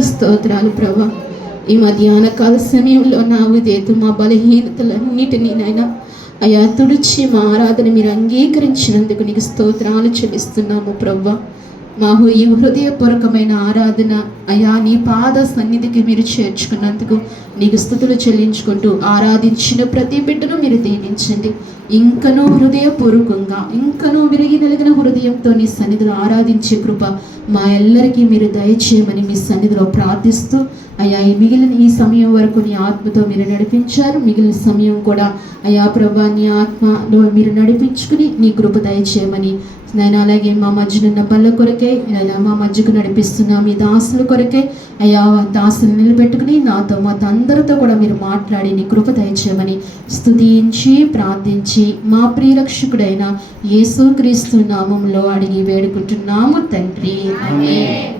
నీకు స్తోత్రాలు ప్రభా. ఈ మధ్యాహ్న కాల సమయంలో నా ఉదయతు మా బలహీనతలన్నిటినీ నాయన అయా తుడిచి మా ఆరాధన మీరు అంగీకరించినందుకు నీకు స్తోత్రాలు చెల్లిస్తున్నాము ప్రభా. మా ఈ హృదయపూర్వకమైన ఆరాధన అయా నీ పాద సన్నిధికి మీరు చేర్చుకున్నందుకు నీకు స్తుతులు చెల్లించుకుంటూ ఆరాధించిన ప్రతి బిడ్డను మీరు దీవించండి. ఇంకనూ హృదయపూర్వకంగా ఇంకనూ విరిగి నలిగిన హృదయంతో నీ సన్నిధిలో ఆరాధించే కృప మా ఎల్లరికీ మీరు దయచేయమని మీ సన్నిధిలో ప్రార్థిస్తూ అయా మిగిలిన ఈ సమయం వరకు నీ ఆత్మతో మీరు నడిపించారు. మిగిలిన సమయం కూడా అయా ప్రభా నీ ఆత్మలో మీరు నడిపించుకుని నీ కృప దయచేయమని నేను అలాగే మా మధ్యనున్న బల్ల కొరకే ఇలా మా మధ్యకు నడిపిస్తున్నా మీ దాసుల కొరకే అయా దాసులు నిలబెట్టుకుని నాతో మా అందరితో కూడా మీరు మాట్లాడి నీ కృప దయచేయమని స్తుతించి ప్రార్థించి మా ప్రియరక్షకుడైన యేసుక్రీస్తు నామంలో అడిగి వేడుకుంటున్నాము తండ్రి. ఆమేన్.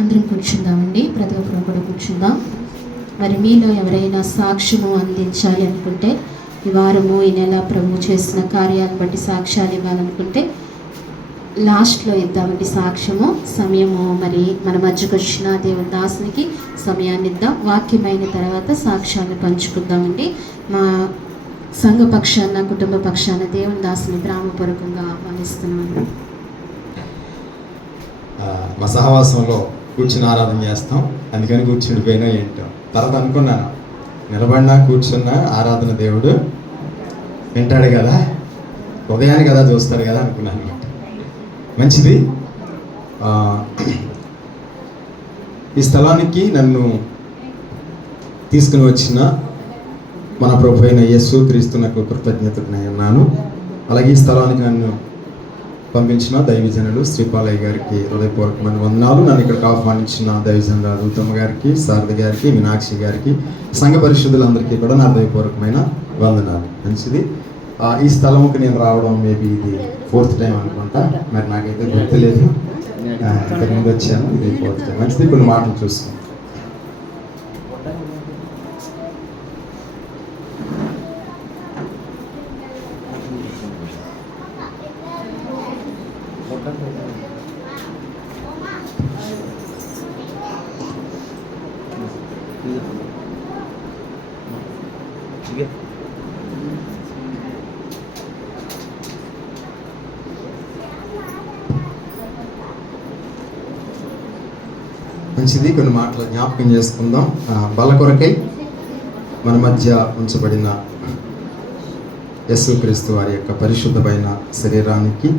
అందరం కూర్చుందామండి. ప్రతి ఒక్కరు కూడా కూర్చుందాం. మరి మీలో ఎవరైనా సాక్ష్యము అందించాలి అనుకుంటే ఈ వారము ఈ నెల ప్రభు చేసిన కార్యాలను బట్టి సాక్ష్యాలు ఇవ్వాలనుకుంటే లాస్ట్లో ఇద్దామండి సాక్ష్యము. సమయము మరి మన మధ్యకు వచ్చిన దేవుని దాసునికి సమయాన్ని ఇద్దాం. వాక్యమైన తర్వాత సాక్ష్యాన్ని పంచుకుందామండి. మా సంఘ పక్షాన కుటుంబ పక్షాన దేవుని దాసుని ప్రేమపూర్వకంగా ఆహ్వానిస్తున్నాను. మా సహవాసంలో కూర్చుని ఆరాధన చేస్తాం, అందుకని కూర్చుండిపోయినా ఏంటో. తర్వాత అనుకున్నాను, నిలబడినా కూర్చున్నా ఆరాధన దేవుడు వింటాడు కదా, ఉదయాన్ని కదా చూస్తాడు కదా అనుకున్నాను అనమాట. మంచిది. ఈ స్థలానికి నన్ను తీసుకుని వచ్చిన మన ప్రభు అయిన యేసుక్రీస్తునకు కృతజ్ఞతనై ఉన్నాను. అలాగే ఈ స్థలానికి నన్ను పంపించిన దైవజనులు శ్రీపాలయ్య గారికి హృదయపూర్వకమైన వందనాలు. నన్ను ఇక్కడికి ఆహ్వానించిన దైవజనులు ఉత్తమ గారికి, శారద గారికి, మీనాక్షి గారికి, సంఘ పరిశుద్ధులందరికీ కూడా నా హృదయపూర్వకమైన వందనాలు. మంచిది. ఈ స్థలంకి నేను రావడం మేబీ ఇది 4th టైం అనుకుంటా, మరి నాకైతే గుర్తులేదు. ఇంతకుముందు వచ్చాను, ఇది 4th టైం. మంచిది. కొన్ని మాటలు చూస్తాను. మంచిది. కొన్ని మాటలు జ్ఞాపకం చేసుకుందాం. బల్ల కొరకై మన మధ్య ఉంచబడిన యేసుక్రీస్తు వారి యొక్క పరిశుద్ధమైన శరీరానికి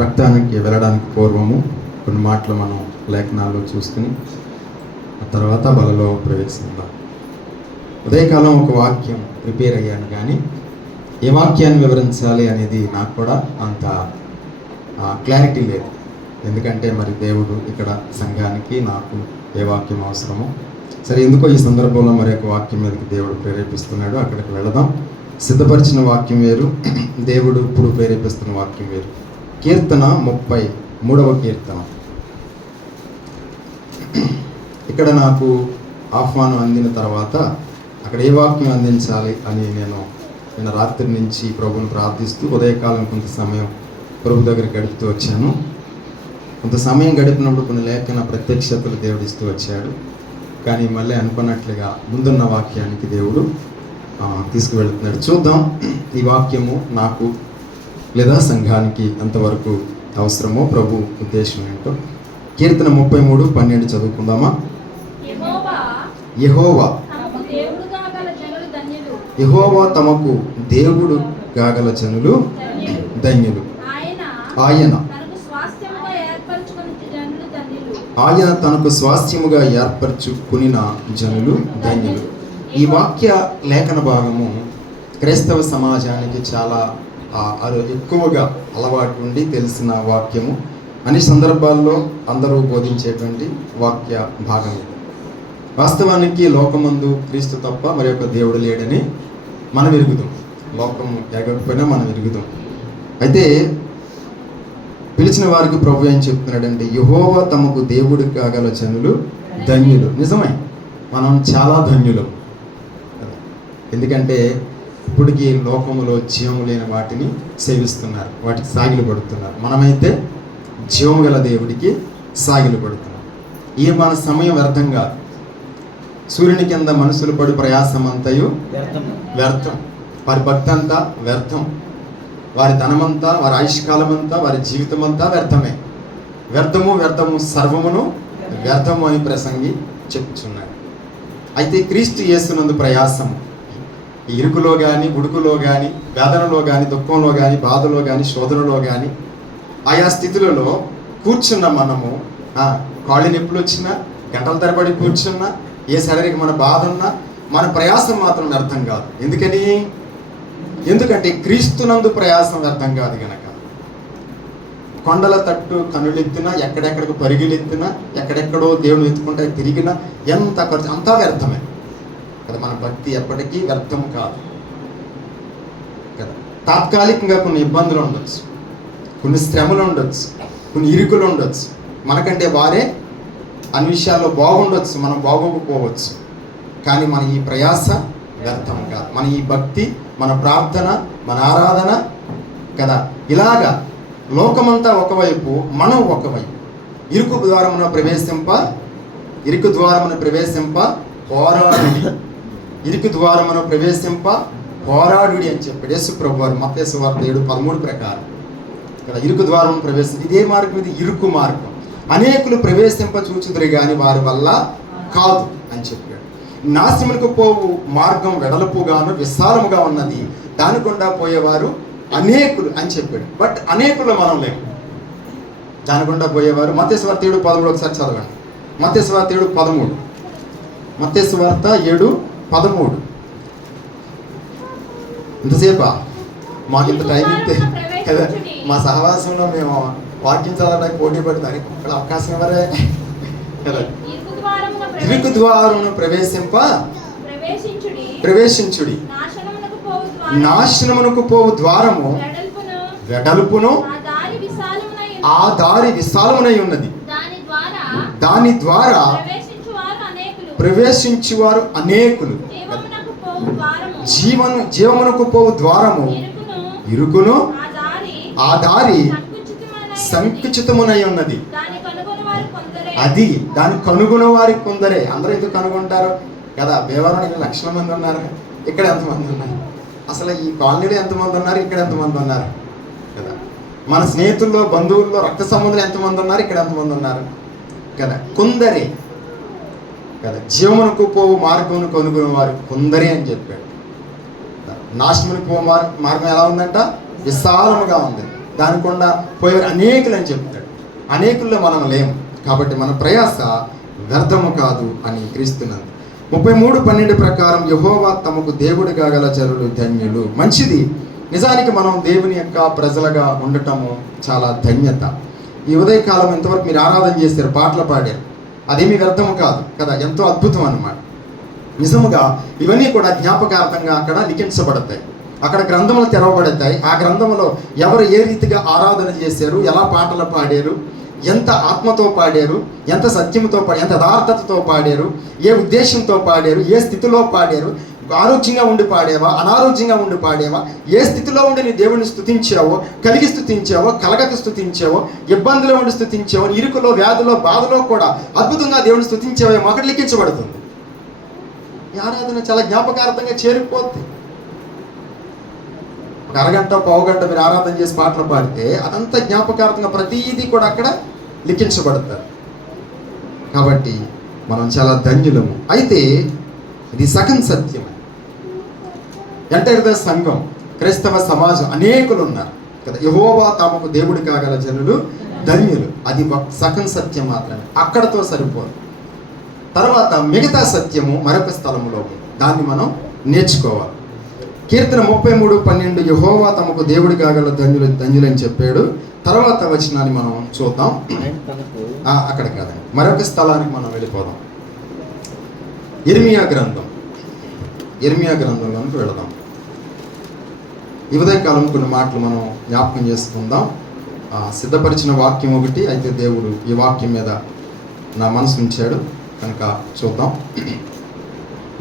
రక్తానికి వెళ్ళడానికి పూర్వము కొన్ని మాటలు మనం లేఖనాల్లో చూసుకుని ఆ తర్వాత బలలో ప్రవేశిద్దాం. ఉదయకాలం ఒక వాక్యం ప్రిపేర్ అయ్యాను, కానీ ఏ వాక్యాన్ని వివరించాలి అనేది నాకు కూడా అంత క్లారిటీ లేదు. ఎందుకంటే మరి దేవుడు ఇక్కడ సంఘానికి నాకు ఏ వాక్యం అవసరమో, సరే ఎందుకో ఈ సందర్భంలో మరి ఒక వాక్యం మీదకి దేవుడు ప్రేరేపిస్తున్నాడు. అక్కడికి వెళదాం. సిద్ధపరిచిన వాక్యం వేరు, దేవుడు ఇప్పుడు ప్రేరేపిస్తున్న వాక్యం వేరు. కీర్తన 33వ కీర్తన. ఇక్కడ నాకు ఆహ్వానం అందిన తర్వాత అక్కడ ఏ వాక్యం అందించాలి అని నేను రాత్రి నుంచి ప్రభువును ప్రార్థిస్తూ ఉదయకాలం కొంత సమయం ప్రభు దగ్గర గడుపుతూ వచ్చాను. కొంత సమయం గడిపినప్పుడు కొన్ని లేఖన ప్రత్యక్షతలు దేవుడు ఇస్తూ వచ్చాడు. కానీ మళ్ళీ అనుకున్నట్లుగా ముందున్న వాక్యానికి దేవుడు తీసుకువెళుతున్నాడు. చూద్దాం ఈ వాక్యము నాకు లేదా సంఘానికి ఎంతవరకు అవసరమో, ప్రభు ఉద్దేశం ఏంటో. కీర్తన 33:12 చదువుకుందామా? యెహోవా తమకు దేవుడు గాగల జనులు ధన్యులు. ఆయన తనకు స్వాస్థ్యముగా ఏర్పరచుకునిన జనులు ధన్యులు. ఈ వాక్య లేఖన భాగము క్రైస్తవ సమాజానికి చాలా ఎక్కువగా అలవాటు ఉండి తెలిసిన వాక్యము. అన్ని సందర్భాల్లో అందరూ బోధించేటువంటి వాక్య భాగం ఇది. వాస్తవానికి లోకమందు క్రీస్తు తప్ప మరి ఒక దేవుడు లేడని మనం ఎరుగుదాం. లోకం ఎగకపోయినా మనం ఎరుగుదాం. అయితే పిలిచిన వారికి ప్రభు ఏం చెప్తున్నాడంటే, యెహోవా తమకు దేవుడు కాగల జనులు ధన్యులు. నిజమే, మనం చాలా ధన్యులు. ఎందుకంటే ఇప్పటికీ లోకములో జీవం లేని వాటిని సేవిస్తున్నారు, వాటికి సాగిలు పడుతున్నారు. మనమైతే జీవం గల దేవుడికి సాగిలు పడుతున్నాం. ఈ మన సమయం వ్యర్థం కాదు. సూర్యుని కింద మనుషులు పడి ప్రయాసం అంతయు వ్యర్థం. వారి భక్తి అంతా వ్యర్థం, వారి ధనమంతా, వారి ఆయుష్కాలం అంతా, వారి జీవితం అంతా వ్యర్థమే. వ్యర్థము వ్యర్థము సర్వమును వ్యర్థము అని ప్రసంగి చెప్పుచున్నాడు. అయితే క్రీస్తు యేసునందు ప్రయాసము ఈ ఇరుకులో కానీ, ఉడుకులో కానీ, వేదనలో కానీ, దుఃఖంలో కానీ, బాధలో కానీ, శోధనలో కానీ, ఆయా స్థితులలో కూర్చున్న మనము కాళ్ళు నొప్పులు వచ్చినా, గంటల తరబడి కూర్చున్నా, ఏ శారీరక మన బాధ ఉన్నా, మన ప్రయాసం మాత్రం వ్యర్థం కాదు. ఎందుకంటే క్రీస్తునందు ప్రయాసం వ్యర్థం కాదు గనక. కొండల తట్టు కనులెత్తినా, ఎక్కడెక్కడికి పరుగులెత్తినా, ఎక్కడెక్కడో దేవుని ఎత్తుకుంటే తిరిగినా, ఎంత ఖర్చు అంతా వ్యర్థమే కదా. మన భక్తి ఎప్పటికీ వ్యర్థం కాదు కదా. తాత్కాలికంగా కొన్ని ఇబ్బందులు ఉండొచ్చు, కొన్ని శ్రమలు ఉండొచ్చు, కొన్ని ఇరుకులు ఉండొచ్చు. మనకంటే వారే అన్ని విషయాల్లో బాగుండొచ్చు, మనం బాగోకపోవచ్చు. కానీ మన ఈ ప్రయాస వ్యర్థం కాదు. మన ఈ భక్తి, మన ప్రార్థన, మన ఆరాధన కదా. ఇలాగా లోకమంతా ఒకవైపు, మనం ఒకవైపు. ఇరుకు ద్వారమున ప్రవేశింప పోరాడుడి. ఇరుకు ద్వారమున ప్రవేశింప పోరాడుడి అని చెప్పాడు యేసు ప్రభు వారు మత్తయి సువార్త 7:13 ప్రకారం కదా. ఇరుకు ద్వారం ప్రవేశం ఇదే మార్గం, ఇది ఇరుకు మార్గం. అనేకులు ప్రవేశింప చూచుదురు కానీ వారి వల్ల కాదు అని చెప్పాడు. నాశనములకు పోవు మార్గం వెడల్పుగాను విశాలముగా ఉన్నది, దాని గుండా పోయేవారు అనేకులు అని చెప్పాడు. బట్ అనేకులు మనం లేము, దాని గుండా పోయేవారు. మత్తయి సువార్త 7:13 ఒకసారి చదవండి. మత్తయి సువార్త 7:13. మత్తయి సువార్త 7:13. ఇంతసేపా మాకు ఇంత టైం ఇస్తే కదా, మా సహవాసంలో మేము వాక్యం చదవడానికి పోటీ పడతారు. ఇక్కడ అవకాశం ఎవరే కదా. ఇరుకు ద్వారమును ప్రవేశించుడి. నాశనమునకు పోవు ద్వారము వెడల్పును, ఆ దారి విశాలమునై ఉన్నది, దాని ద్వారా ప్రవేశించువారు అనేకులు. జీవమునకు పోవు ద్వారము ఇరుకును, ఆ దారి సంకుచితమునై ఉన్నది, అది దాన్ని కనుగొన వారి కొందరే. అందరూ ఎందుకు కనుగొంటారు కదా. భీమవరం 1,00,000 మంది ఉన్నారు, ఇక్కడ ఎంతమంది ఉన్నారు, అసలు ఈ కాలనీలో ఎంతమంది ఉన్నారు, ఇక్కడ ఎంతమంది ఉన్నారు కదా. మన స్నేహితుల్లో, బంధువుల్లో, రక్త సంబంధులు ఎంతమంది ఉన్నారు, ఇక్కడ ఎంతమంది ఉన్నారు కదా. కొందరే కదా. జీవమునకు పోవు మార్గమును కనుగొన వారు కొందరే అని చెప్పాడు. నాశనమునకు పోవు మార్గం ఎలా ఉందంట, విశాలముగా ఉంది, దానికుండా పోయేవారు అనేకులు అని చెప్తాడు. అనేకుల్లో మనం లేము కాబట్టి మన ప్రయాస వ్యర్థము కాదు అని క్రీస్తునందు. 33:12 ప్రకారం యెహోవా తమకు దేవుడిగా గల జనులు ధన్యులు. మంచిది. నిజానికి మనం దేవుని యొక్క ప్రజలుగా ఉండటము చాలా ధన్యత. ఈ ఉదయకాలం ఇంతవరకు మీరు ఆరాధన చేశారు, పాటలు పాడారు, అదేమీ వ్యర్థము కాదు కదా. ఎంతో అద్భుతం అన్నమాట. నిజముగా ఇవన్నీ కూడా జ్ఞాపకార్థంగా అక్కడ లిఖించబడతాయి, అక్కడ గ్రంథములు తెరవబడతాయి. ఆ గ్రంథంలో ఎవరు ఏ రీతిగా ఆరాధన చేశారు, ఎలా పాటలు పాడారు, ఎంత ఆత్మతో పాడారు, ఎంత సత్యంతో పాడారు, ఎంత యథార్థతతో పాడారు, ఏ ఉద్దేశంతో పాడారు, ఏ స్థితిలో పాడారు, ఆరోగ్యంగా ఉండి పాడేవా, అనారోగ్యంగా ఉండి పాడేవా, ఏ స్థితిలో ఉండి నీ దేవుడిని స్తుతించావో, కలిగి స్తుతించావో, కలగక స్తుతించావో, ఇబ్బందులో ఉండి స్తుతించావో, ఇరుకులో, వ్యాధిలో, బాధలో కూడా అద్భుతంగా దేవుడిని స్తుతించావేమో అక్కడ లిఖించబడుతుంది. ఈ ఆరాధన చాలా జ్ఞాపకార్థంగా చేరిపోద్ది. ఒక అరగంట, పావుగంట మీరు ఆరాధన చేసి పాటలు పాడితే అదంతా జ్ఞాపకార్థంగా ప్రతీది కూడా అక్కడ లిఖించబడతారు. కాబట్టి మనం చాలా ధన్యులము. అయితే ఇది సగం సత్యం. ఎంటర్ ద సంఘం, క్రైస్తవ సమాజం అనేకులు ఉన్నారు కదా. యెహోవా తమకు దేవుడి కాగల జనులు ధన్యులు, అది సగం సత్యం మాత్రమే, అక్కడతో సరిపోదు. తర్వాత మిగతా సత్యము మరొక స్థలంలో ఉంది, దాన్ని మనం నేర్చుకోవాలి. కీర్తన 33:12 యెహోవా తమకు దేవుడి కాగల ధన్యులని చెప్పాడు. తర్వాత వచనాన్ని మనం చూద్దాం. అక్కడ కాదండి, మరొక స్థలానికి మనం వెళ్ళిపోదాం. ఇర్మియా గ్రంథంలోకి వెళదాం. ఈ ఉదయకాలం కొన్ని మాటలు మనం జ్ఞాపకం చేసుకుందాం. సిద్ధపరిచిన వాక్యం ఒకటి, అయితే దేవుడు ఈ వాక్యం మీద నా మనసు ఉంచాడు కనుక చూద్దాం.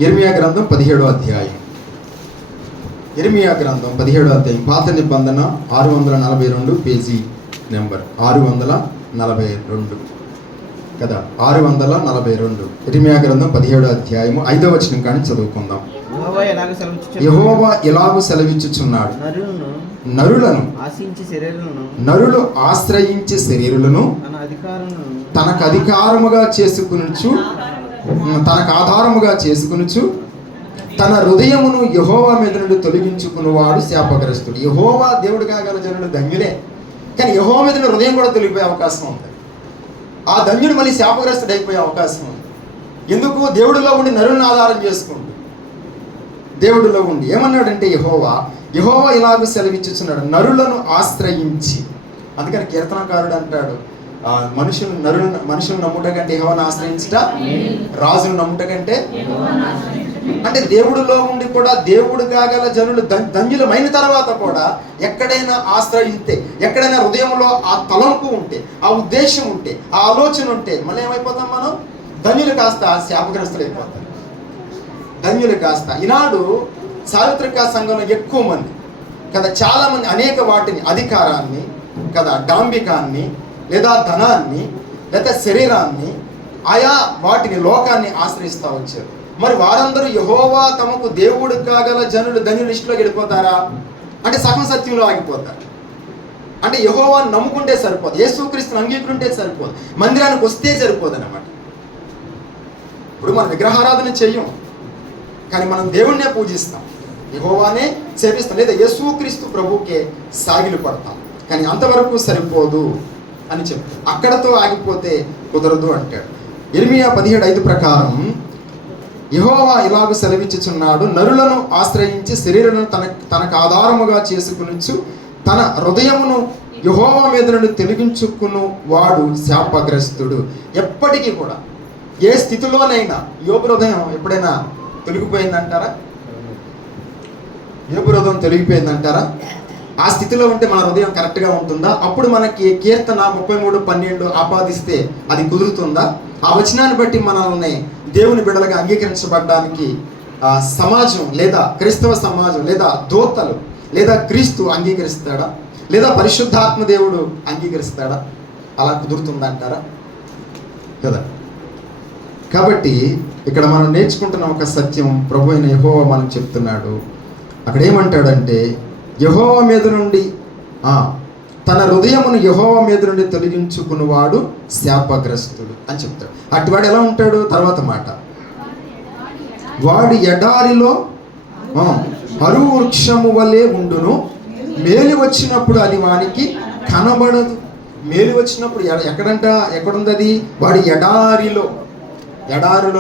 ఇర్మియా గ్రంథం 17వ అధ్యాయం. ఇర్మియా గ్రంథం 17వ అధ్యాయం, పాత నిబంధన 642, పేజీ నెంబర్ 642. కదా. 642 ఇర్మియా గ్రంథం 17వ అధ్యాయము 5వ వచనం కానీ చదువుకుందాం. యెహోవా ఎలాగూ సెలవిచ్చుచున్నాడు, నరులను నరులు ఆశ్రయించి శరీరులను తనకు అధికారముగా చేసుకునుచు తన హృదయమును యెహోవా మీద నుండి తొలగించుకున్నవాడు శాపగ్రస్తుడు. యెహోవా దేవుడు కాగల జనులు ధన్యులే, కానీ యెహోవా మీద హృదయం కూడా తొలగిపోయే అవకాశం ఉంది. ఆ ధన్యుడు మళ్ళీ శాపగ్రస్తుడు అయిపోయే అవకాశం ఉంది. ఎందుకు? దేవుడిలో ఉండి నరులను ఆధారం చేసుకుంటూ, దేవుడిలో ఉండి ఏమన్నాడంటే యెహోవా ఇలాగ సెలవిచ్చుచున్నాడు, నరులను ఆశ్రయించి. అందుకని కీర్తనకారుడు అంటాడు, మనుషులను నమ్ముట కంటే యెహోవాను ఆశ్రయించుట, రాజును నమ్ముట కంటే. అంటే దేవుడిలో ఉండి కూడా దేవుడు కాగల జనులు ధన్యులమైన తర్వాత కూడా ఎక్కడైనా ఆశ్రయిస్తే, ఎక్కడైనా హృదయంలో ఆ తలంపు ఉంటే, ఆ ఉద్దేశం ఉంటే, ఆ ఆలోచన ఉంటే మళ్ళీ ఏమైపోతాం మనం? ధన్యులు కాస్త శాపగ్రస్తులు అయిపోతాం. ధన్యులు కాస్త ఈనాడు సార్వత్రిక సంఘంలో ఎక్కువ మంది కదా, చాలామంది అనేక వాటిని, అధికారాన్ని కదా, డాంబికాన్ని లేదా ధనాన్ని లేదా శరీరాన్ని, ఆయా వాటిని, లోకాన్ని ఆశ్రయిస్తూ వచ్చారు. మరి వారందరూ యెహోవా తమకు దేవుడు కాగల జనులు ధన్యుల లిస్టులోకి వెళ్ళిపోతారా? అంటే సగం సత్యంలో ఆగిపోతారు. అంటే యెహోవాను నమ్ముకుంటే సరిపోదు, యేసుక్రీస్తుని అంగీకరింటే సరిపోదు, మందిరానికి వస్తే సరిపోదు అన్నమాట. ఇప్పుడు మనం విగ్రహారాధన చెయ్యం, కానీ మనం దేవుణ్ణే పూజిస్తాం, యెహోవానే సేవిస్తాం, లేదా యేసుక్రీస్తు ప్రభువుకే సాగిలు పడతాం. కానీ అంతవరకు సరిపోదు అని చెప్తాడు. అక్కడతో ఆగిపోతే కుదరదు అంటాడు. ఇర్మియా 17:5 ప్రకారం యెహోవా ఇలాగ సెలవిచ్చుచున్నాడు, నరులను ఆశ్రయించి శరీరాలను తనకు ఆధారముగా చేసుకునుచు తన హృదయమును యెహోవా మీద నుండి తొలగించుకును వాడు శాపగ్రస్తుడు. ఎప్పటికీ కూడా ఏ స్థితిలోనైనా యోబు హృదయం ఎప్పుడైనా తొలగిపోయిందంటారా? యోబు హృదయం తొలగిపోయిందంటారా? ఆ స్థితిలో ఉంటే మన హృదయం కరెక్ట్గా ఉంటుందా? అప్పుడు మనకి కీర్తన 33:12 ఆపాదిస్తే అది కుదురుతుందా? ఆ వచనాన్ని బట్టి మనల్ని దేవుని బిడ్డలుగా అంగీకరించబడడానికి సమాజం లేదా క్రైస్తవ సమాజం లేదా దూతలు లేదా క్రీస్తు అంగీకరిస్తాడా? లేదా పరిశుద్ధాత్మ దేవుడు అంగీకరిస్తాడా? అలా కుదురుతుందంటారా? కదా. కాబట్టి ఇక్కడ మనం నేర్చుకుంటున్న ఒక సత్యం, ప్రభు అయిన యెహోవా మనకు చెప్తున్నాడు. అక్కడ ఏమంటాడంటే, యెహోవా మీద నుండి తన హృదయమును యెహోవా మీద నుండి తొలగించుకున్నవాడు శాపగ్రస్తుడు అని చెప్తాడు. అటువాడు ఎలా ఉంటాడు? తర్వాత మాట, వాడు ఎడారిలో అరువు వృక్షము వలె ఉండును, మేలు వచ్చినప్పుడు అది వానికి కనబడదు. మేలు వచ్చినప్పుడు ఎక్కడుంది అది? వాడి ఎడారిలో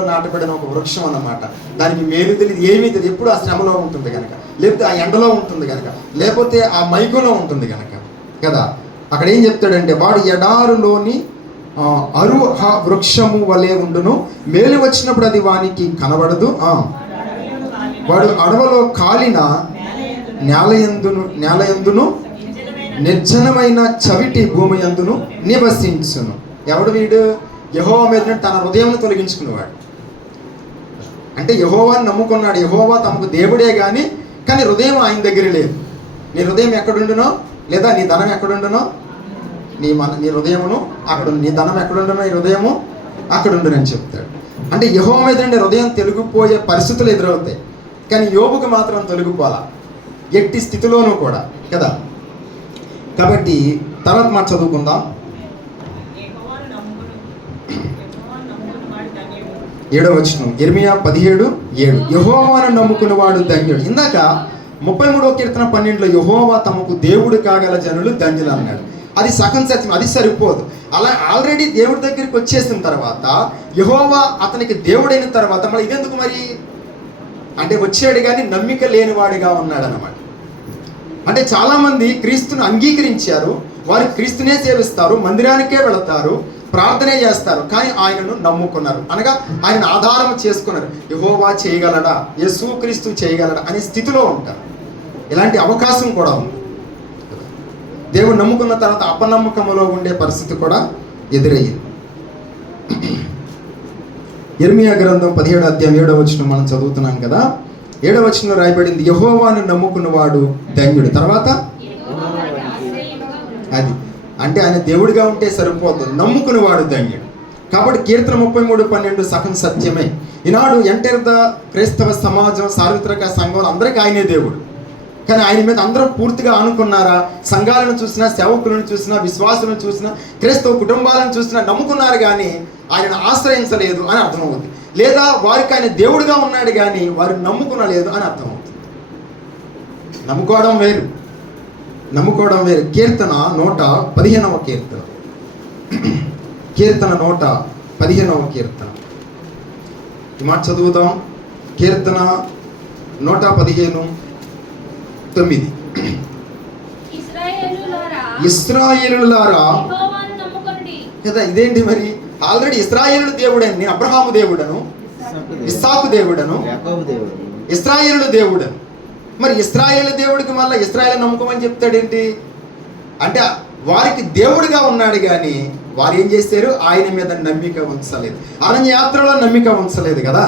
నాటబడిన ఒక వృక్షం అన్నమాట. దానికి మేలు తెలియదు, ఏమీ తెలియదు. ఎప్పుడు ఆ శ్రమలో ఉంటుంది కనుక, లేకపోతే ఆ ఎండలో ఉంటుంది కనుక, లేకపోతే ఆ మైకులో ఉంటుంది కనుక కదా. అక్కడ ఏం చెప్తాడంటే, వాడు ఎడారులోని అరువు వృక్షము వలె ఉండును, మేలు వచ్చినప్పుడు అది వానికి కనబడదు. వాడు అడవిలో కాలిన నేలయందును నిర్జనమైన చవిటి భూమి యందును నివసించును. ఎవడు వీడు? యెహోవా మీద తన హృదయాన్ని తొలగించుకునేవాడు. అంటే యెహోవాని నమ్ముకున్నాడు, యెహోవా తమకు దేవుడే కానీ హృదయం ఆయన దగ్గర లేదు. నీ హృదయం ఎక్కడుండునో, లేదా నీ ధనం ఎక్కడుండునో, నీ హృదయమును అక్కడ, నీ ధనం ఎక్కడుండునో నీ హృదయము అక్కడుండునని చెప్తాడు. అంటే యెహోవా మీద హృదయం తొలగిపోయే పరిస్థితులు ఎదురవుతాయి, కానీ యోబుకు మాత్రం తొలగిపోలా, ఎట్టి స్థితిలోనూ కూడా కదా. కాబట్టి తర్వాత మాట చదువుకుందాం. 7వ వచనం, ఇర్మియా 17:7, యెహోవాను నమ్ముకున్నవాడు ధన్యుడు. ఇందాక 33వ కీర్తన 12లో యెహోవా తమకు దేవుడు కాగల జనులు ధన్యులు అన్నాడు. అది సగం సత్యం, అది సరిపోదు. అలా ఆల్రెడీ దేవుడి దగ్గరికి వచ్చేసిన తర్వాత, యెహోవా అతనికి దేవుడైన తర్వాత మళ్ళీ ఇదెందుకు మరి అంటే వచ్చాడు కానీ నమ్మిక లేనివాడిగా ఉన్నాడు అన్నమాట. అంటే చాలామంది క్రీస్తుని అంగీకరించారు, వారు క్రీస్తునే సేవిస్తారు, మందిరానికే వెళతారు, ప్రార్థనే చేస్తారు, కానీ ఆయనను నమ్ముకున్నారు, అనగా ఆయన ఆధారం చేసుకున్నారు. యెహోవా చేయగలడా, యేసుక్రీస్తు చేయగలడా అనే స్థితిలో ఉంటారు. ఇలాంటి అవకాశం కూడా ఉంది. దేవుడు నమ్ముకున్న తర్వాత అపనమ్మకంలో ఉండే పరిస్థితి కూడా ఎదురయ్యింది. ఇర్మియా గ్రంథం 17వ అధ్యాయం 7వ వచనం మనం చదువుతున్నాం కదా. 7వ వచనంలో రాయబడింది, యెహోవాను నమ్ముకున్నవాడు ధన్యుడు. తర్వాత అది అంటే ఆయన దేవుడిగా ఉంటే సరిపోదు, నమ్ముకునేవాడు ధన్యుడు. కాబట్టి కీర్తన 33:12 సగం సత్యమే. ఈనాడు ఎంటర్ ద క్రైస్తవ సమాజం, సార్వత్రిక సంఘం అందరికీ ఆయనే దేవుడు. కానీ ఆయన మీద అందరూ పూర్తిగా ఆనుకున్నారా? సంఘాలను చూసినా, సేవకులను చూసినా, విశ్వాసులను చూసినా, క్రైస్తవ కుటుంబాలను చూసినా నమ్ముకున్నారు కానీ ఆయనను ఆశ్రయించలేదు అని అర్థమవుతుంది. లేదా వారికి ఆయన దేవుడిగా ఉన్నాడు కానీ వారు నమ్ముకునలేదు అని అర్థమవుతుంది. నమ్ముకోవడం వేరు, నమ్ముకోవడం వేరు. కీర్తన 115వ కీర్తన, కీర్తన 115వ కీర్తన. ఈ మాట చదువుతాం. కీర్తన 115:9. ఇశ్రాయేలులారా కదా, ఇదేంటి మరి? ఆల్రెడీ ఇశ్రాయేలు దేవుడని, అబ్రహాము దేవుడను, ఇస్సాకు దేవుడను, ఇశ్రాయేలు దేవుడను. మరి ఇశ్రాయేలు దేవుడికి మళ్ళీ ఇశ్రాయేలు నమ్ముకోమని చెప్తాడేంటి అంటే, వారికి దేవుడిగా ఉన్నాడు కానీ వారు ఏం చేశారు? ఆయన మీద నమ్మిక ఉంచలేదు. అరణ్య యాత్రలో నమ్మిక ఉంచలేదు కదా.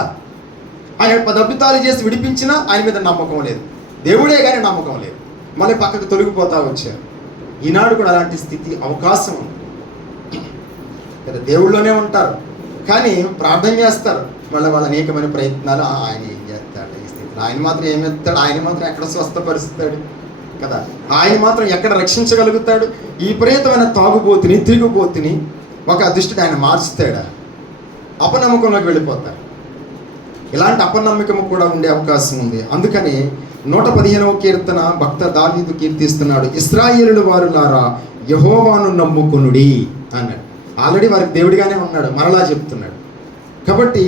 ఆయన 10 అద్భుతాలు చేసి విడిపించినా ఆయన మీద నమ్మకం లేదు. దేవుడే కానీ నమ్మకం లేదు. మళ్ళీ పక్కకు తొలగిపోతా వచ్చారు. ఈనాడు కూడా అలాంటి స్థితి అవకాశం ఉంది కదా. దేవుళ్ళలోనే ఉంటారు కానీ ప్రార్థన చేస్తారు. మళ్ళీ వాళ్ళ అనేకమైన ప్రయత్నాలు. ఆయన ఏం చేస్తాడు ఈ స్థితిలో? ఆయన మాత్రం ఏం చేస్తాడు? ఆయన మాత్రం ఎక్కడ స్వస్థపరుస్తాడు కదా? ఆయన మాత్రం ఎక్కడ రక్షించగలుగుతాడు? ఈ విపరీతమైన తాగుబోతుని, తిరుగుబోతుని ఒక దుష్టుడు ఆయన మార్చుతాడా? అపనమ్మకంలోకి వెళ్ళిపోతాడు. ఇలాంటి అపనమ్మకము కూడా ఉండే అవకాశం ఉంది. అందుకని 115వ కీర్తన భక్త దావీదు కీర్తిస్తున్నాడు, ఇశ్రాయేలు వారులారా యెహోవాను నమ్ముకునుడి అన్నాడు. ఆల్రెడీ వారికి దేవుడిగానే ఉన్నాడు, మరలా చెప్తున్నాడు. కాబట్టి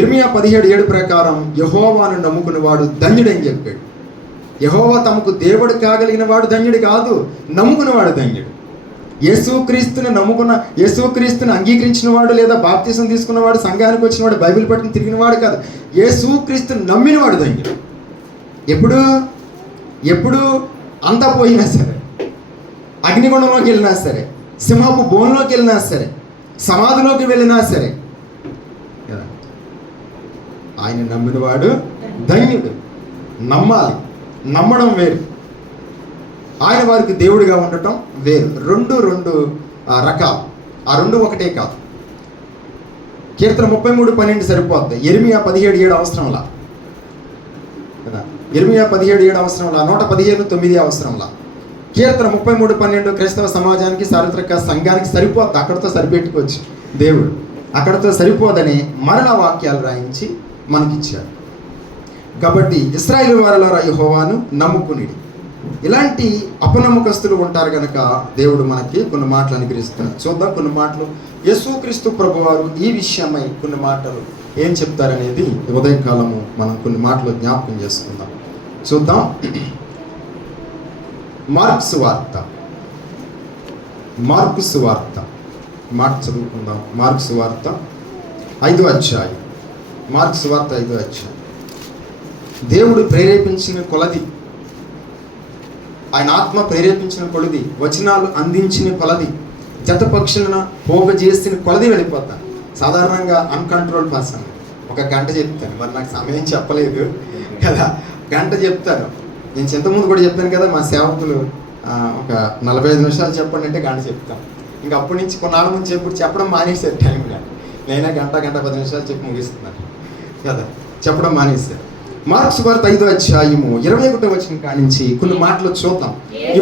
ఇర్మియా 17:7 ప్రకారం యెహోవాను నమ్ముకునేవాడు ధన్యుడని చెప్పాడు. యెహోవా తమకు దేవుడు కాగలిగిన వాడు ధన్యుడు కాదు, నమ్ముకునేవాడు ధన్యుడు. యేసుక్రీస్తుని నమ్ముకున్న, యేసుక్రీస్తుని అంగీకరించిన వాడు, లేదా బాప్తిసం తీసుకున్నవాడు, సంఘానికి వచ్చినవాడు, బైబిల్ పట్టుకుని తిరిగినవాడు కాదు, యేసుక్రీస్తుని నమ్మినవాడు ధన్యుడు. ఎప్పుడు అంతా పోయినా సరే, అగ్నిగుండంలోకి వెళ్ళినా సరే, సింహపు బోన్లోకి వెళ్ళినా సరే, సమాధిలోకి వెళ్ళినా సరే కదా, ఆయన నమ్మినవాడు ధన్యుడు. నమ్మాలి. నమ్మడం వేరు, ఆయన వారికి దేవుడిగా ఉండటం వేరు. రెండు రకాలు. ఆ రెండు ఒకటే కాదు. కీర్తన 33:12 సరిపోద్ది. ఇర్మియా 17:7 అవసరంలా కదా. ఇర్మియా 17:7 అవసరంలా. 115:9 అవసరంలా. కీర్తన 33:12 క్రైస్తవ సమాజానికి, సార్వత్రిక సంఘానికి సరిపోద్ది. అక్కడితో సరిపెట్టుకోవచ్చు దేవుడు. అక్కడితో సరిపోదని మరణ వాక్యాలు రాయించి మనకిచ్చాడు. కాబట్టి ఇశ్రాయేలు వారలారా యెహోవాను నమ్ముకునిడి. ఇలాంటి అపనమ్మకస్తులు ఉంటారు కనుక దేవుడు మనకి కొన్ని మాటలు అనుగ్రహిస్తున్నాడు. చూద్దాం కొన్ని మాటలు. యేసుక్రీస్తు ప్రభువారు ఈ విషయమై కొన్ని మాటలు ఏం చెప్తారనేది ఉదయకాలము మనం కొన్ని మాటలు జ్ఞాపకం చేసుకుందాం. చూద్దాం. మార్కు సువార్త మాట చదువుకుందాం. మార్కు సువార్త 5వ అధ్యాయం. మార్కు సువార్త 5వ అధ్యాయం. దేవుడు ప్రేరేపించిన కొలది, ఆయన ఆత్మ ప్రేరేపించిన కొలది, వచనాలు అందించిన కొలది, జతపక్షులను పోగజేసిన కొలది వెళ్ళిపోతాను. సాధారణంగా అన్కంట్రోల్ పర్సన్. ఒక గంట చెప్తాను, మరి నాకు సమయం చెప్పలేదు కదా, గంట చెప్తాను. నేను ఇంతకుముందు కూడా చెప్పాను కదా, మా సేవకులు ఒక 45 నిమిషాలు చెప్పండి అంటే గంట చెప్తాను. ఇంకా అప్పటి నుంచి కొన్నాళ్ళ నుంచి చెప్పడం మానేశారు. టైం కానీ నేనే గంట 10 నిమిషాలు చెప్పి ముగిస్తున్నాను కదా, చెప్పడం మానేశారు. మార్కు సువార్త 5వ అధ్యాయము 21వ వచనం కానించి కొన్ని మాటలు చూద్దాం.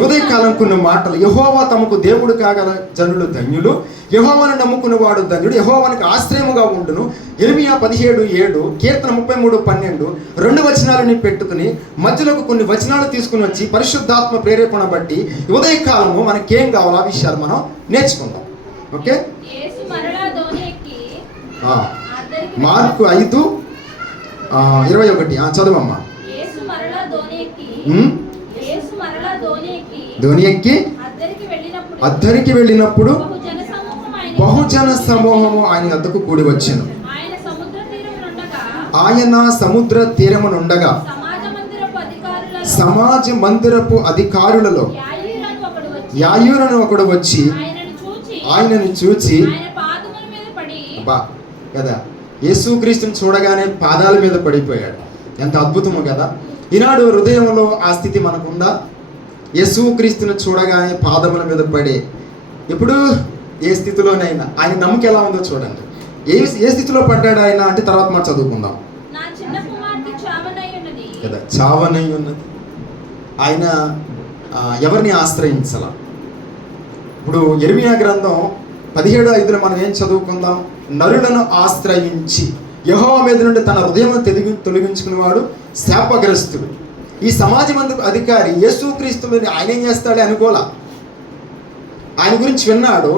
ఉదయకాలం కొన్ని మాటలు. యెహోవా తమకు దేవుడు కాగల జనులు ధన్యులు, యెహోవాను నమ్ముకునేవాడు ధన్యుడు, యెహోవానికి ఆశ్రయముగా ఉండును. ఇర్మియా 17:7, కీర్తన 33:12 2 వచనాలని పెట్టుకుని మధ్యలోకి కొన్ని వచనాలు తీసుకుని వచ్చి పరిశుద్ధాత్మ ప్రేరేపణ బట్టి ఉదయకాలము మనకేం కావాలో ఆ విషయాలు మనం నేర్చుకుందాం. ఓకే. మార్కు 5:21 చదువమ్మా. ధోని ఎక్కి అద్దరికి వెళ్ళినప్పుడు బహుజన సమూహము ఆయన వద్దకు కూడి వచ్చెను. ఆయన సముద్ర తీరమునుండగా సమాజ మందిరపు అధికారులలో యాయూరను ఒకడు వచ్చి ఆయనను చూచి కదా, యేసుక్రీస్తుని చూడగానే పాదాల మీద పడిపోయాడు. ఎంత అద్భుతము కదా. ఈనాడు హృదయంలో ఆ స్థితి మనకుందా? యేసుక్రీస్తుని చూడగానే పాదముల మీద పడే. ఇప్పుడు ఏ స్థితిలోనైనా ఆయన నమ్మకం ఎలా ఉందో చూడండి. ఏ స్థితిలో పడ్డాడు ఆయన అంటే తర్వాత మనం చదువుకుందాం కదా. చావనై ఉన్నది. ఆయన ఎవరిని ఆశ్రయించాల. ఇప్పుడు యెరెమీయా గ్రంథం 17:5 మనం ఏం చదువుకుందాం? నరులను ఆశ్రయించి యెహోవా మీద నుండి తన హృదయం తొలగించుకునేవాడు శాపగ్రస్తుడు. ఈ సమాజం అధికారి యేసుక్రీస్తు మీద ఆయన ఏం చేస్తాడే అనుకోలా. ఆయన గురించి విన్నాడు,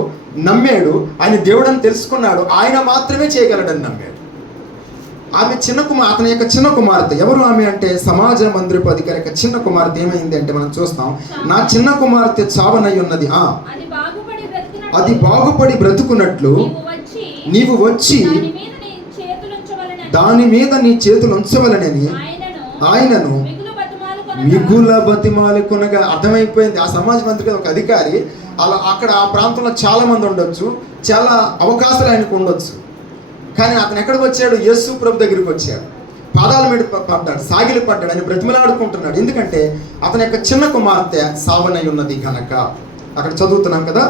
నమ్మాడు, ఆయన దేవుడని తెలుసుకున్నాడు, ఆయన మాత్రమే చేయగలడని నమ్మాడు. ఆమె అతని యొక్క చిన్న కుమార్తె. ఎవరు ఆమె అంటే సమాజ మందిరపు అధికారి యొక్క చిన్న కుమార్తె. ఏమైంది అంటే మనం చూస్తాం, నా చిన్న కుమార్తె చావనై ఉన్నది, అది బాగుపడి బ్రతుకున్నట్లు నీవు వచ్చి దాని మీద నీ చేతులు ఉంచవలనని ఆయనను మిగుల బతిమాలుకొనగా. అర్థమైపోయింది. ఆ సమాజ మంత్రికి ఒక అధికారి. అలా అక్కడ ఆ ప్రాంతంలో చాలా మంది ఉండొచ్చు, చాలా అవకాశాలు ఆయనకు ఉండొచ్చు. కానీ అతను ఎక్కడికి వచ్చాడు? యేసు ప్రభు దగ్గరికి వచ్చాడు. పాదాల మీద పడ్డాడు, సాగిలి పడ్డాడు, ఆయన బ్రతిమలాడుకుంటున్నాడు. ఎందుకంటే అతని యొక్క చిన్న కుమార్తె సావనై ఉన్నది కనుక. అక్కడ చదువుతున్నాం కదా,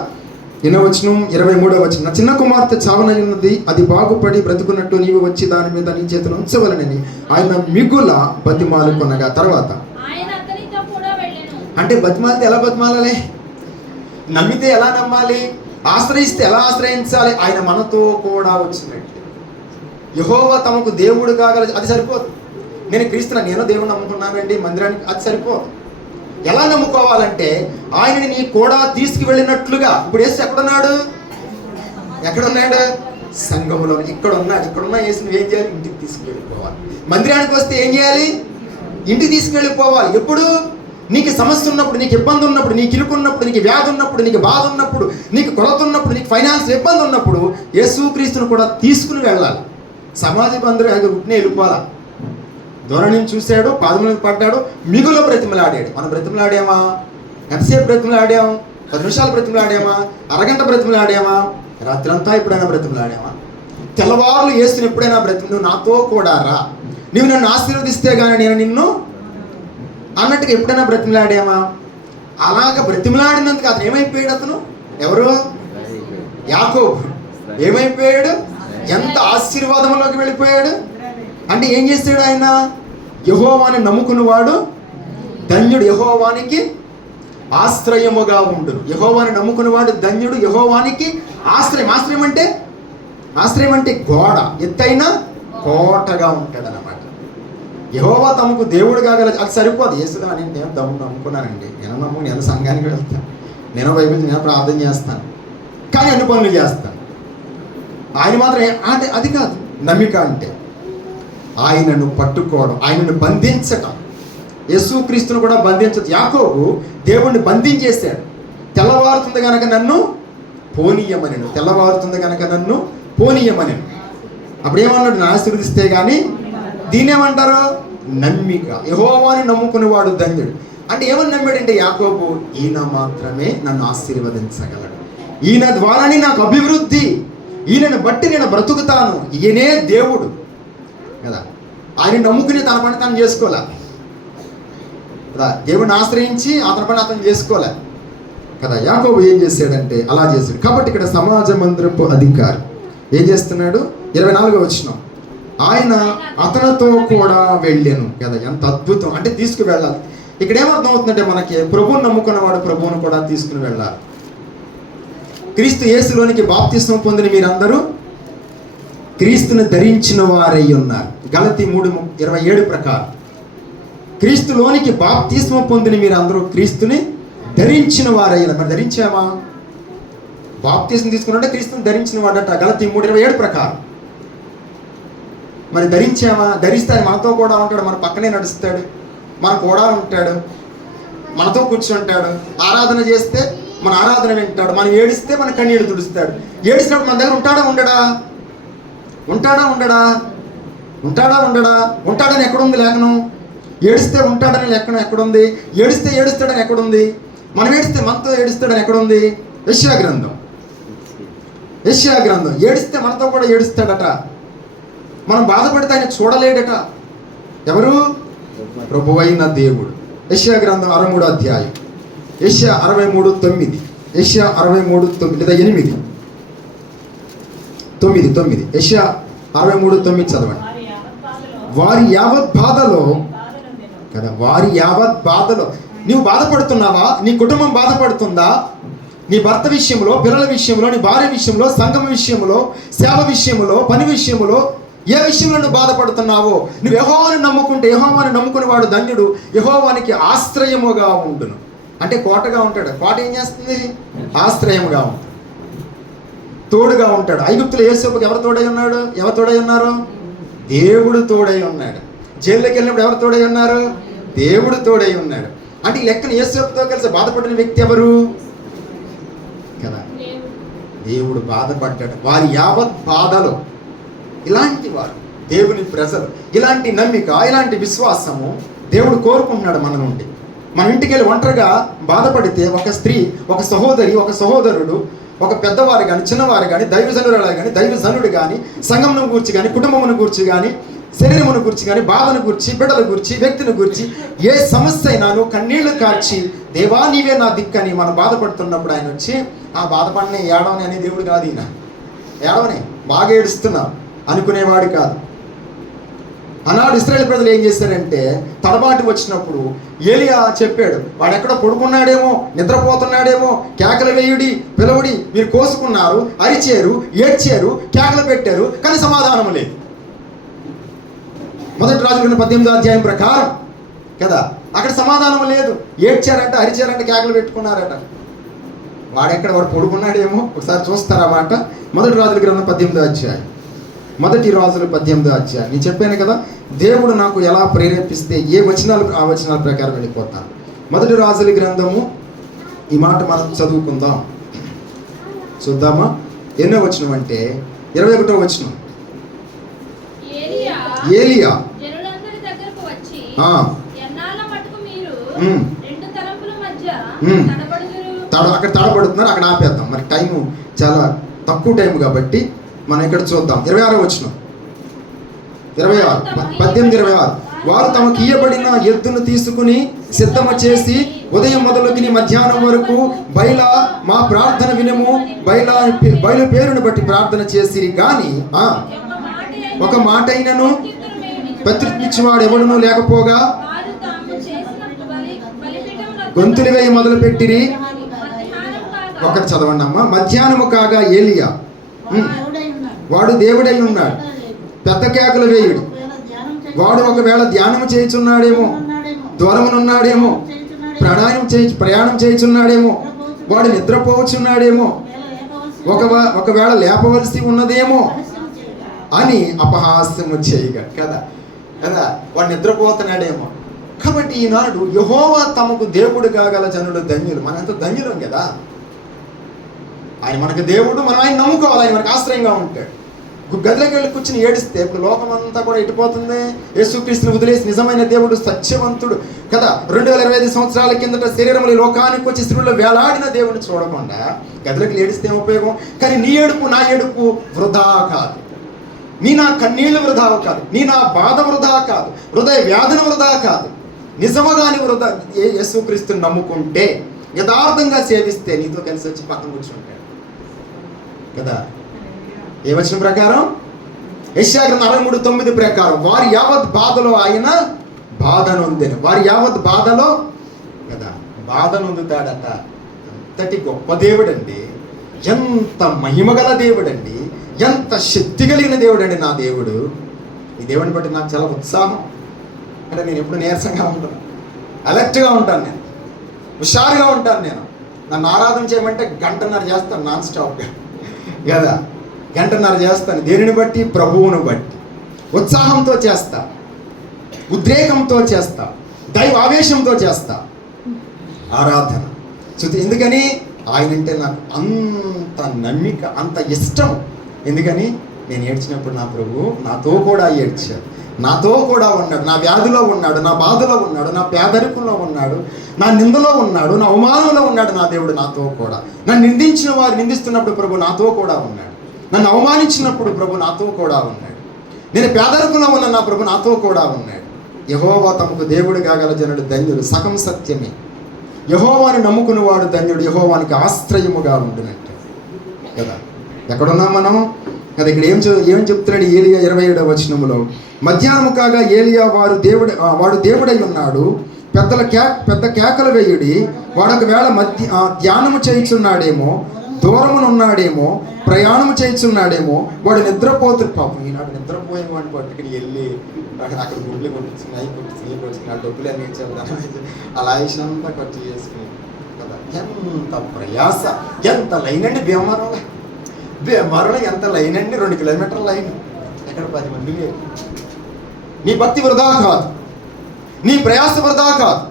23వ వచనం. నా చిన్న కుమార్తె చావనై ఉన్నది, అది బాగుపడి బ్రతుకున్నట్టు నీవు వచ్చి దాని మీద నీ చేతులు ఉంచవలనని ఆయన మిగుల బతిమాలుకొనగా. తర్వాత అంటే బతిమాలితే ఎలా బతిమాలాలి? నమ్మితే ఎలా నమ్మాలి? ఆశ్రయిస్తే ఎలా ఆశ్రయించాలి? ఆయన మనతో కూడా వచ్చినట్టు. యెహోవా తమకు దేవుడు కాగల, అది సరిపోదు. నేను క్రీస్తున్నా, నేను దేవుడు నమ్ముకున్నానండి మందిరానికి, అది సరిపోదు. ఎలా నమ్ముకోవాలంటే ఆయనని నీ కూడా తీసుకువెళ్ళినట్లుగా. ఇప్పుడు యేసు ఎక్కడున్నాడు? సంఘములో ఇక్కడున్న యేసుని ఏం చేయాలి? ఇంటికి తీసుకువెళ్ళిపోవాలి. మందిరానికి వస్తే ఏం చేయాలి? ఇంటికి తీసుకువెళ్ళిపోవాలి. ఎప్పుడు? నీకు సమస్య ఉన్నప్పుడు, నీకు ఇబ్బంది ఉన్నప్పుడు, నీకు ఇరుకున్నప్పుడు, నీకు వ్యాధి ఉన్నప్పుడు, నీకు బాధ ఉన్నప్పుడు, నీకు కొరత ఉన్నప్పుడు, నీకు ఫైనాన్స్ ఇబ్బంది ఉన్నప్పుడు యేసుక్రీస్తును కూడా తీసుకుని వెళ్ళాలి. సమాజ బంధువులు ఆయన ఉట్టినే వెళ్ళిపోవాలా. దూరం నుంచి చూశాడు, పాదం మీద పడ్డాడు, మిగులు బ్రతిమలాడాడు. మనం బ్రతిమలాడామా? ఎంతసేపు బ్రతిమలాడాం? 10 నిమిషాలు బ్రతిమలాడామా? అరగంట బ్రతిమలాడామా? రాత్రంతా ఎప్పుడైనా బ్రతిమలాడామా? తెల్లవారులు యేసుని ఎప్పుడైనా నువ్వు నాతో కూడా రా, నువ్వు నన్ను ఆశీర్వదిస్తే కానీ నేను నిన్ను అన్నట్టుగా ఎప్పుడైనా బ్రతిమలాడామా? అలాగ బ్రతిమలాడినందుకు అతను ఏమైపోయాడు? అతను ఎవరు? యాకోబు. ఏమైపోయాడు? ఎంత ఆశీర్వాదంలోకి వెళ్ళిపోయాడు అంటే ఏం చేశాడు ఆయన? యెహోవాని నమ్ముకున్నవాడు ధన్యుడు, యెహోవానికి ఆశ్రయముగా ఉండును. యెహోవాని నమ్ముకున్నవాడు ధన్యుడు, యెహోవానికి ఆశ్రయం. ఆశ్రయం అంటే గోడ, ఎత్తైన కోటగా ఉంటాడు అన్నమాట. యెహోవా తమకు దేవుడు కాగల, అది సరిపోదు. యేసుగా నేను దేవుడు నమ్ముకున్నానండి, నేను సంఘానికి వెళ్తాను, నేను బైబిల్ నేను ప్రార్థన చేస్తాను, కానీ అన్ని పనులు చేస్తాను. ఆయన మాత్రం అది కాదు నమ్మిక అంటే. ఆయనను పట్టుకోవడం, ఆయనను బంధించటం. యేసుక్రీస్తును కూడా బంధించదు. యాకోబు దేవుణ్ణి బంధించేశాడు. తెల్లవారుతుంది కనుక నన్ను పోనీయమని. అప్పుడు ఏమన్నాడు? నా ఆశీర్వదిస్తే కానీ. దీన్ని ఏమంటారు? నమ్మిక. యెహోవాని నమ్ముకునేవాడు ధన్యుడు. అంటే ఏమని నమ్మాడంటే యాకోబు, ఈయన మాత్రమే నన్ను ఆశీర్వదించగలడు, ఈయన ద్వారానే నాకు అభివృద్ధి, ఈయనను బట్టి నేను బ్రతుకుతాను, ఈయనే దేవుడు కదా. ఆయన నమ్ముకుని తన పని తను చేసుకోలే కదా, దేవుడిని ఆశ్రయించి అతని పని అతను చేసుకోలే కదా. యాకోబు ఏం చేశాడంటే అలా చేశాడు. కాబట్టి ఇక్కడ సమాజ మందిరపు అధికారి ఏం చేస్తున్నాడు? 24వ వచనం, ఆయన అతనితో కూడా వెళ్ళాను కదా. ఎంత అద్భుతం అంటే తీసుకువెళ్ళాలి. ఇక్కడ ఏమర్థం అవుతుందంటే మనకి ప్రభువుని నమ్ముకున్నవాడు ప్రభువును కూడా తీసుకుని వెళ్ళాలి. క్రీస్తు యేసులోనికి బాప్తిస్మం పొందిన మీరందరూ క్రీస్తుని ధరించిన వారై ఉన్నారు. గలతీ 3:27 ప్రకారం క్రీస్తులోనికి బాప్తిస్మం పొందిన మీరందరూ క్రీస్తుని ధరించిన వారై ఉన్నారు. మరి ధరించామా? బాప్తిస్మం తీసుకున్నట్టే క్రీస్తుని ధరించిన వాడట గలతీ 3:27 ప్రకారం. మరి ధరించామా? ధరిస్తే ఆయన మనతో కూడా ఉంటాడు, మన పక్కనే నడుస్తాడు, మన కూడా ఉంటాడు, మనతో కూర్చుంటాడు. ఆరాధన చేస్తే మన ఆరాధన వింటాడు, మనం ఏడిస్తే మన కన్నీళ్ళు తుడుస్తాడు. ఏడిసినప్పుడు మన దగ్గర ఉంటాడా ఉండడా? ఉంటాడని ఎక్కడుంది లేఖనం? ఏడిస్తే ఉంటాడని లేఖనం ఎక్కడుంది? ఏడుస్తాడని ఎక్కడుంది? మనం ఏడిస్తే మనతో ఏడుస్తాడని ఎక్కడుంది? యెషయా గ్రంథం ఏడిస్తే మనతో కూడా ఏడుస్తాడట. మనం బాధపడితే ఆయన చూడలేడట. ఎవరు? ప్రభువైన దేవుడు. యెషయా గ్రంథం 63వ అధ్యాయం, యెషయా 63:9, యెషయా 63:9 లేదా 8. 9 యెషయా 63:9 చదవండి. వారి యావత్ బాధలో కదా, వారి యావత్ బాధలో. నీవు బాధపడుతున్నావా? నీ కుటుంబం బాధపడుతుందా? నీ భర్త విషయంలో, పిల్లల విషయంలో, నీ భార్య విషయంలో, సంఘం విషయంలో, సేవ విషయంలో, పని విషయంలో, ఏ విషయంలో నువ్వు బాధపడుతున్నావో, నువ్వు యెహోవాను నమ్ముకుంటే, యెహోవాను నమ్ముకుని వాడు ధన్యుడు, యెహోవానికి ఆశ్రయముగా ఉండును. అంటే కోటగా ఉంటాడు. కోట ఏం చేస్తుంది? ఆశ్రయముగా ఉంటాడు, తోడుగా ఉంటాడు. ఐగుప్తులో యోసేపుకి ఎవరు తోడై ఉన్నాడు? ఎవరు తోడై ఉన్నారు? దేవుడు తోడై ఉన్నాడు. జైల్లోకి వెళ్ళినప్పుడు ఎవరు తోడై ఉన్నారు? దేవుడు తోడై ఉన్నాడు. అంటే ఈ లెక్కన యోసేపుతో కలిసి బాధపడిన వ్యక్తి ఎవరు కదా? దేవుడు బాధపడ్డాడు. వారి యావత్ బాధలో. ఇలాంటి వారు దేవుని ప్రజలు, ఇలాంటి నమ్మిక, ఇలాంటి విశ్వాసము దేవుడు కోరుకుంటున్నాడు మన నుండి. మన ఇంటికి వెళ్ళి ఒంటరిగా బాధపడితే ఒక స్త్రీ, ఒక సహోదరి, ఒక సహోదరుడు, ఒక పెద్దవారు కానీ, చిన్నవారు కానీ, దైవజనురాలు కానీ, దైవజనుడు కానీ, సంఘమును గురించి కానీ, కుటుంబమును గురించి కానీ, శరీరమును గురించి కానీ, బాధను గురించి, బిడ్డల గురించి, వ్యక్తిని గురించి, ఏ సమస్య అయినాను కన్నీళ్లు కార్చి దేవా నీవే నా దిక్కని మనం బాధపడుతున్నప్పుడు ఆయన వచ్చి ఆ బాధపడిన ఏడవని అనే దేవుడు కాదు. ఈయన ఏడవని బాగా ఏడుస్తున్నావు అనుకునేవాడు కాదు. ఆనాడు ఇశ్రాయేలు ప్రజలు ఏం చేశారంటే, తడబాటు వచ్చినప్పుడు ఏలియా చెప్పాడు, వాడు ఎక్కడో పడుకున్నాడేమో, నిద్రపోతున్నాడేమో, కేకలు వేయుడి, పిలవుడి, మీరు కోసుకున్నారు, అరిచారు, ఏడ్చారు, కేకలు పెట్టారు, కానీ సమాధానం లేదు. మొదటి రాజుల 18వ అధ్యాయం ప్రకారం కదా, అక్కడ సమాధానం లేదు. ఏడ్చారంట, అరిచారంట, కేకలు పెట్టుకున్నారట. వాడెక్కడ, వాడు పడుకున్నాడేమో, ఒకసారి చూస్తారన్నమాట. మొదటి రాజుల గ్రంథం 18వ అధ్యాయం. మొదటి రాజులు 18వ అధ్యాయం. నేను చెప్పాను కదా, దేవుడు నాకు ఎలా ప్రేరేపిస్తే ఏ వచనాలు ఆ వచనాల ప్రకారం వెళ్ళిపోతాను. మొదటి రాజుల గ్రంథము, ఈ మాట మనం చదువుకుందాం, చూద్దామా? ఎన్నో వచనం అంటే 21వ వచనం. ఏలియా అక్కడ తడబడుతున్నారు. అక్కడ ఆపేద్దాం, మరి టైము చాలా తక్కువ టైం కాబట్టి మనం ఇక్కడ చూద్దాం. 26వ వచనం, 18:26. వారు తమకు ఇయ్యబడిన ఎద్దును తీసుకుని సిద్ధము చేసి ఉదయం మొదలుకి మధ్యాహ్నం వరకు బయలా మా ప్రార్థన వినము, బయలు పేరును బట్టి ప్రార్థన చేసిరి గాని ఒక మాట అయినను ప్రత్యుత్నిచ్చేవాడు ఎవడునూ లేకపోగా గొంతులు వేయి మొదలు పెట్టిరి. ఒకటి చదవండి అమ్మా. మధ్యాహ్నము కాగా ఏలియా, వాడు దేవుడై ఉన్నాడు, పెద్ద కేకలు వేయుడు. వాడు ఒకవేళ ధ్యానం చేయుచున్నాడేమో, దూరమునున్నాడేమో, ప్రయాణం చేయుచున్నాడేమో, వాడు నిద్రపోవచ్చున్నాడేమో, ఒకవేళ లేపవలసి ఉన్నదేమో అని అపహాస్యము చేయగా కదా కదా, వాడు నిద్రపోతున్నాడేమో. కాబట్టి ఈనాడు యెహోవా తమకు దేవుడు కాగల జనులు ధన్యులు. మనంత ధన్యులం కదా. ఆయన మనకు దేవుడు, మనం ఆయన నమ్ముకోవాలి, ఆయన మనకు ఆశ్రయంగా ఉంటాడు. గదిలోకి వెళ్ళి కూర్చుని ఏడిస్తే ఇప్పుడు లోకం అంతా కూడా ఎటుపోతుంది. యేసుక్రీస్తుని వదిలేసి నిజమైన దేవుడు, సత్యవంతుడు కదా, 2025 సంవత్సరాల కిందట శరీరంలో లోకానికి వచ్చి స్త్రీలో వేలాడిన దేవుని చూడకుండా గదిలోకి ఏడిస్తే ఏం ఉపయోగం? కానీ నీ ఏడుపు నా ఏడుపు వృధా కాదు, నీ నా కన్నీళ్లు వృధా కాదు, నీ నా బాధ వృధా కాదు, హృదయ వ్యాధులు వృధా కాదు. నిజముగాని వృధా. యేసుక్రీస్తుని నమ్ముకుంటే, యథార్థంగా సేవిస్తే నీతో కలిసి వచ్చి పక్కన కూర్చుంటాడు కదా. ఏ వచనం ప్రకారం? యెషయా 63:9 ప్రకారం వారి యావత్ బాధలో ఆయన బాధ నొందెను. వారి యావత్ బాధలో కదా బాధ నొందుతాడట. అంతటి గొప్ప దేవుడండి, ఎంత మహిమగల దేవుడండి, ఎంత శక్తి కలిగిన దేవుడండి నా దేవుడు. ఈ దేవుడిని బట్టి నాకు చాలా ఉత్సాహం. అంటే నేను ఎప్పుడు నీరసంగా ఉంటాను, అలర్ట్గా ఉంటాను, నేను హుషారుగా ఉంటాను. నేను నన్ను ఆరాధన చేయమంటే 1.5 గంట చేస్తాను నాన్ స్టాప్గా కదా. 1.5 గంట చేస్తాను. దేనిని బట్టి? ప్రభువును బట్టి. ఉత్సాహంతో చేస్తా, ఉద్రేకంతో చేస్తా, దైవ ఆవేశంతో చేస్తా ఆరాధన. ఎందుకని? ఆయనంటే నాకు అంత నమ్మిక, అంత ఇష్టం. ఎందుకని? నేను ఏడ్చినప్పుడు నా ప్రభువు నాతో కూడా ఏడ్చాడు, నాతో కూడా ఉన్నాడు, నా వ్యాధిలో ఉన్నాడు, నా బాధలో ఉన్నాడు, నా పేదరికంలో ఉన్నాడు, నా నిందలో ఉన్నాడు, నా అవమానంలో ఉన్నాడు. నా దేవుడు నాతో కూడా. నన్ను నిందించిన వారు నిందిస్తున్నప్పుడు ప్రభు నాతో కూడా ఉన్నాడు, నన్ను అవమానించినప్పుడు ప్రభు నాతో కూడా ఉన్నాడు, నేను పేదరికంలో ఉన్న నా ప్రభు నాతో కూడా ఉన్నాడు. యెహోవా తమకు దేవుడు కాగల జనుడు ధన్యుడు. సకం సత్యమే. యెహోవాని నమ్ముకునేవాడు ధన్యుడు, యెహోవానికి ఆశ్రయముగా ఉండునంటే కదా. ఎక్కడున్నాం మనం? కదా. ఇక్కడ ఏం చెప్తున్నాడు ఏలియా 27వ వచనములో, మధ్యాహ్నము కాగా ఏలియా వాడు దేవుడై ఉన్నాడు, పెద్ద కేకలు వేయుడి, వాడు ఒకవేళ ధ్యానము చేయుచున్నాడేమో, దూరమునున్నాడేమో, ప్రయాణము చేయుచున్నాడేమో, వాడు నిద్రపోతుడు. పాపం ఈనాడు నిద్రపోయేవాడిని పట్టుకుని వెళ్ళి అక్కడ గుడ్లు కొట్టించుకుని ఆ డబ్బులు అన్నీ ఇచ్చేద్దాం, అలా ఇచ్చినంతా ఖర్చు చేసుకుని కదా. ఎంత ప్రయాస, ఎంత లైన్ అండి భీమవరంలో ఎంత లైన్ అండి, 2 కిలోమీటర్ల లైన్, ఎక్కడ 10 మంది లేరు. నీ భక్తి వృధా కాదు, నీ ప్రయాస వృధా కాదు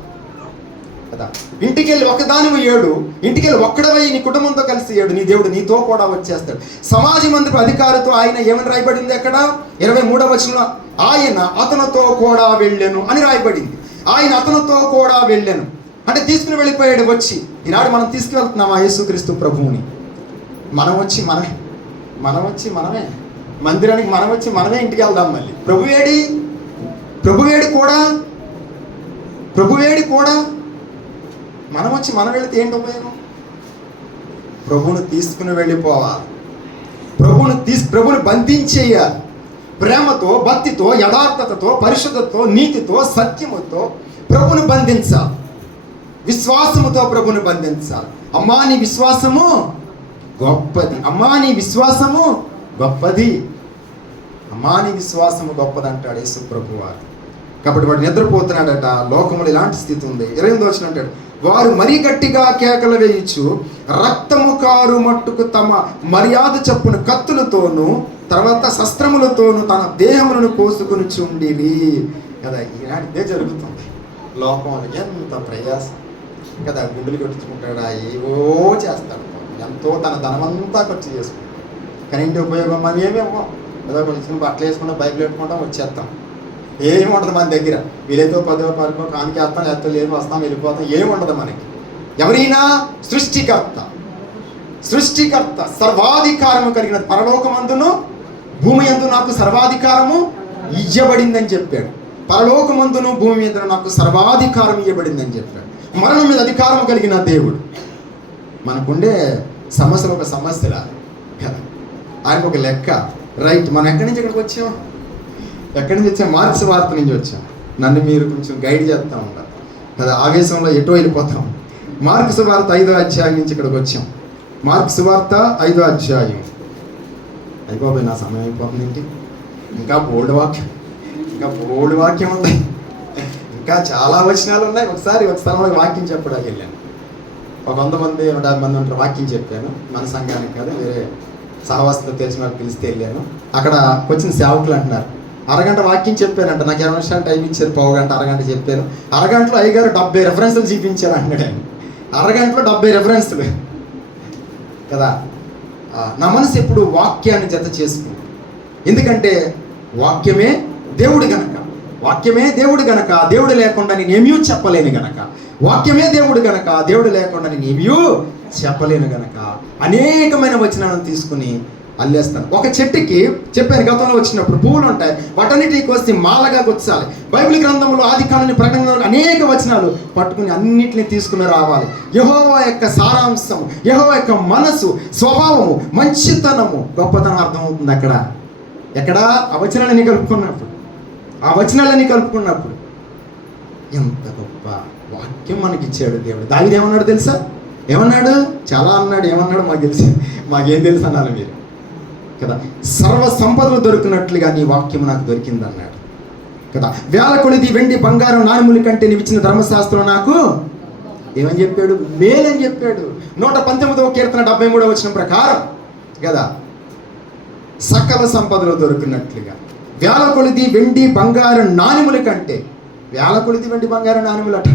కదా. ఇంటికెళ్ళి ఒకదానివి ఏడు, ఇంటికెళ్ళి ఒక్కడవై నీ కుటుంబంతో కలిసి ఏడు, నీ దేవుడు నీతో కూడా వచ్చేస్తాడు. సమాజ మందిరపు అధికారితో ఆయన ఏమని రాయబడింది అక్కడ 23వ వచనంలో, ఆయన అతనితో కూడా వెళ్ళెను అని రాయబడింది. ఆయన అతనితో కూడా వెళ్ళెను అంటే తీసుకుని వెళ్ళిపోయాడు. వచ్చి ఈనాడు మనం తీసుకువెళ్తున్నాం ఆ యేసుక్రీస్తు ప్రభువుని. మనం వచ్చి మనమే మందిరానికి, మనమే ఇంటికి వెళ్దాం. మళ్ళీ ప్రభువేడి కూడా మనం వచ్చి మనం వెళితే ఏంటి ఉపయోగం? ప్రభువును తీసుకుని వెళ్ళిపోవాలి, ప్రభువుని బంధించేయాలి. ప్రేమతో, భక్తితో, యథార్థతతో, పరిశుద్ధతతో, నీతితో, సత్యముతో ప్రభువును బంధించాలి. విశ్వాసముతో ప్రభువును బంధించాలి. అమ్మా నీ విశ్వాసము గొప్పది, అమ్మా నీ విశ్వాసము గొప్పది, అమ్మా నీ విశ్వాసము గొప్పది అంటాడు యేసు ప్రభువారు. కాబట్టి వాడు నిద్రపోతున్నాడట. లోకములు ఇలాంటి స్థితి ఉంది. 28వ వచనం అంటాడు, వారు మరీ గట్టిగా కేకలు వేయచ్చు, రక్తము కారు మట్టుకు తమ మర్యాద చప్పున కత్తులతోనూ తర్వాత శస్త్రములతోనూ తన దేహములను కోసుకుని చుండిరి కదా. ఈనాడు ఇదే జరుగుతుంది లోకంలో. ఎంత ప్రయాసం కదా, గుండెలు కొట్టించుకుంటాడా, ఏవో చేస్తాడు, ఎంతో తన ధనమంతా ఖర్చు చేసుకుంటాడు. కానీ ఇంటి ఉపయోగం మనం ఏమేమో ఏదో కొంచెం బట్టలు వేసుకుంటాం, బైక్లు పెట్టుకుంటాం, వచ్చేస్తాం. ఏమి ఉండదు మన దగ్గర. వీలైతే 10వ పరుకో కానికి వేస్తాం, లేకపోతే లేదు వస్తాం, వెళ్ళిపోతాం, ఏమి ఉండదు మనకి. ఎవరైనా సృష్టికర్త సర్వాధికారము కలిగిన పరలోకమందును భూమి యందు నాకు సర్వాధికారము ఇవ్వబడిందని చెప్పాడు. పరలోకమందును భూమి మీద నాకు సర్వాధికారం ఇవ్వబడిందని చెప్పాడు. మరణం మీద అధికారం కలిగిన దేవుడు. మనకుండే సమస్యలు ఒక సమస్యలా కదా, ఆయనకు ఒక లెక్క. రైట్, మనం ఎక్కడి నుంచి ఇక్కడికి వచ్చాం? మార్క్స్ వార్త నుంచి వచ్చాం. నన్ను మీరు కొంచెం గైడ్ చేస్తూ ఉన్నారు కదా, ఆవేశంలో ఎటో వెళ్ళిపోతాం. మార్క్స్ వార్త 5వ అధ్యాయం నుంచి ఇక్కడికి వచ్చాం. మార్క్స్ వార్త 5వ అధ్యాయం. అయిపోయి నా సమయం అయిపోతుంది ఏంటి? ఇంకా బోల్డ్ వాక్యం ఉంది, ఇంకా చాలా వచనాలు ఉన్నాయి. ఒకసారి వాక్యం చెప్పడానికి వెళ్ళాను. ఒక 100 మంది 150 మంది ఉంటారు. వాక్యం చెప్పాను మన సంఘానికి కాదు, వేరే సహవాసంతో తెలిసిన వాళ్ళు పిలిస్తే వెళ్ళాను. అక్కడ వచ్చిన సేవకులు అంటున్నారు, అరగంట వాక్యం చెప్పానంట, నాకు 20 నిమిషాలు టైం ఇచ్చారు, పావుగంట అరగంట చెప్పాను. అరగంటలో అయ్యగారు 70 రెఫరెన్స్లు చూపించారు అన్నాడు ఆయన. అరగంటలో 70 రెఫరెన్స్లు కదా. నా మనసు ఎప్పుడు వాక్యాన్ని జత చేసుకుంది. ఎందుకంటే వాక్యమే దేవుడు గనక దేవుడు లేకుండా నేనేమీ చెప్పలేను గనక, వాక్యమే దేవుడు గనక దేవుడు లేకుండా నేనేమీ చెప్పలేను గనక అనేకమైన వచనాలను తీసుకుని అల్లేస్తాను. ఒక చెట్టుకి చెప్పాను గతంలో వచ్చినప్పుడు పువ్వులు ఉంటాయి, వాటన్నిటికి వస్తే మాలగా గుచ్చాలి. బైబిల్ గ్రంథంలో ఆదికాండం ప్రకటనలో అనేక వచనాలు పట్టుకుని అన్నిటిని తీసుకుని రావాలి. యెహోవా యొక్క సారాంశము, యెహోవా యొక్క మనసు, స్వభావము, మంచితనము, గొప్పతనం అర్థమవుతుంది ఎక్కడ ఆ వచనాలని కలుపుకున్నప్పుడు ఎంత గొప్ప వాక్యం మనకి ఇచ్చాడు దేవుడు. దావీదు ఏమన్నాడు తెలుసా? చాలా అన్నాడు. ఏమన్నాడు మాకేం తెలుసు అన్నారు మీరు కదా. సర్వ సంపదలు దొరికినట్లుగా నీ వాక్యం నాకు దొరికింది అన్నాడు కదా. వేల కొలిది వెండి బంగారం నాణెముల కంటే నీవు ఇచ్చిన ధర్మశాస్త్రం నాకు ఏమని చెప్పాడు? మేలని చెప్పాడు. 119వ కీర్తన 73వ వచనం ప్రకారం కదా, సకల సంపదలు దొరికినట్లుగా వేల కొలిది వెండి బంగారం నాణెముల కంటే, వేల కొలిది వెండి బంగారం నాణెములట.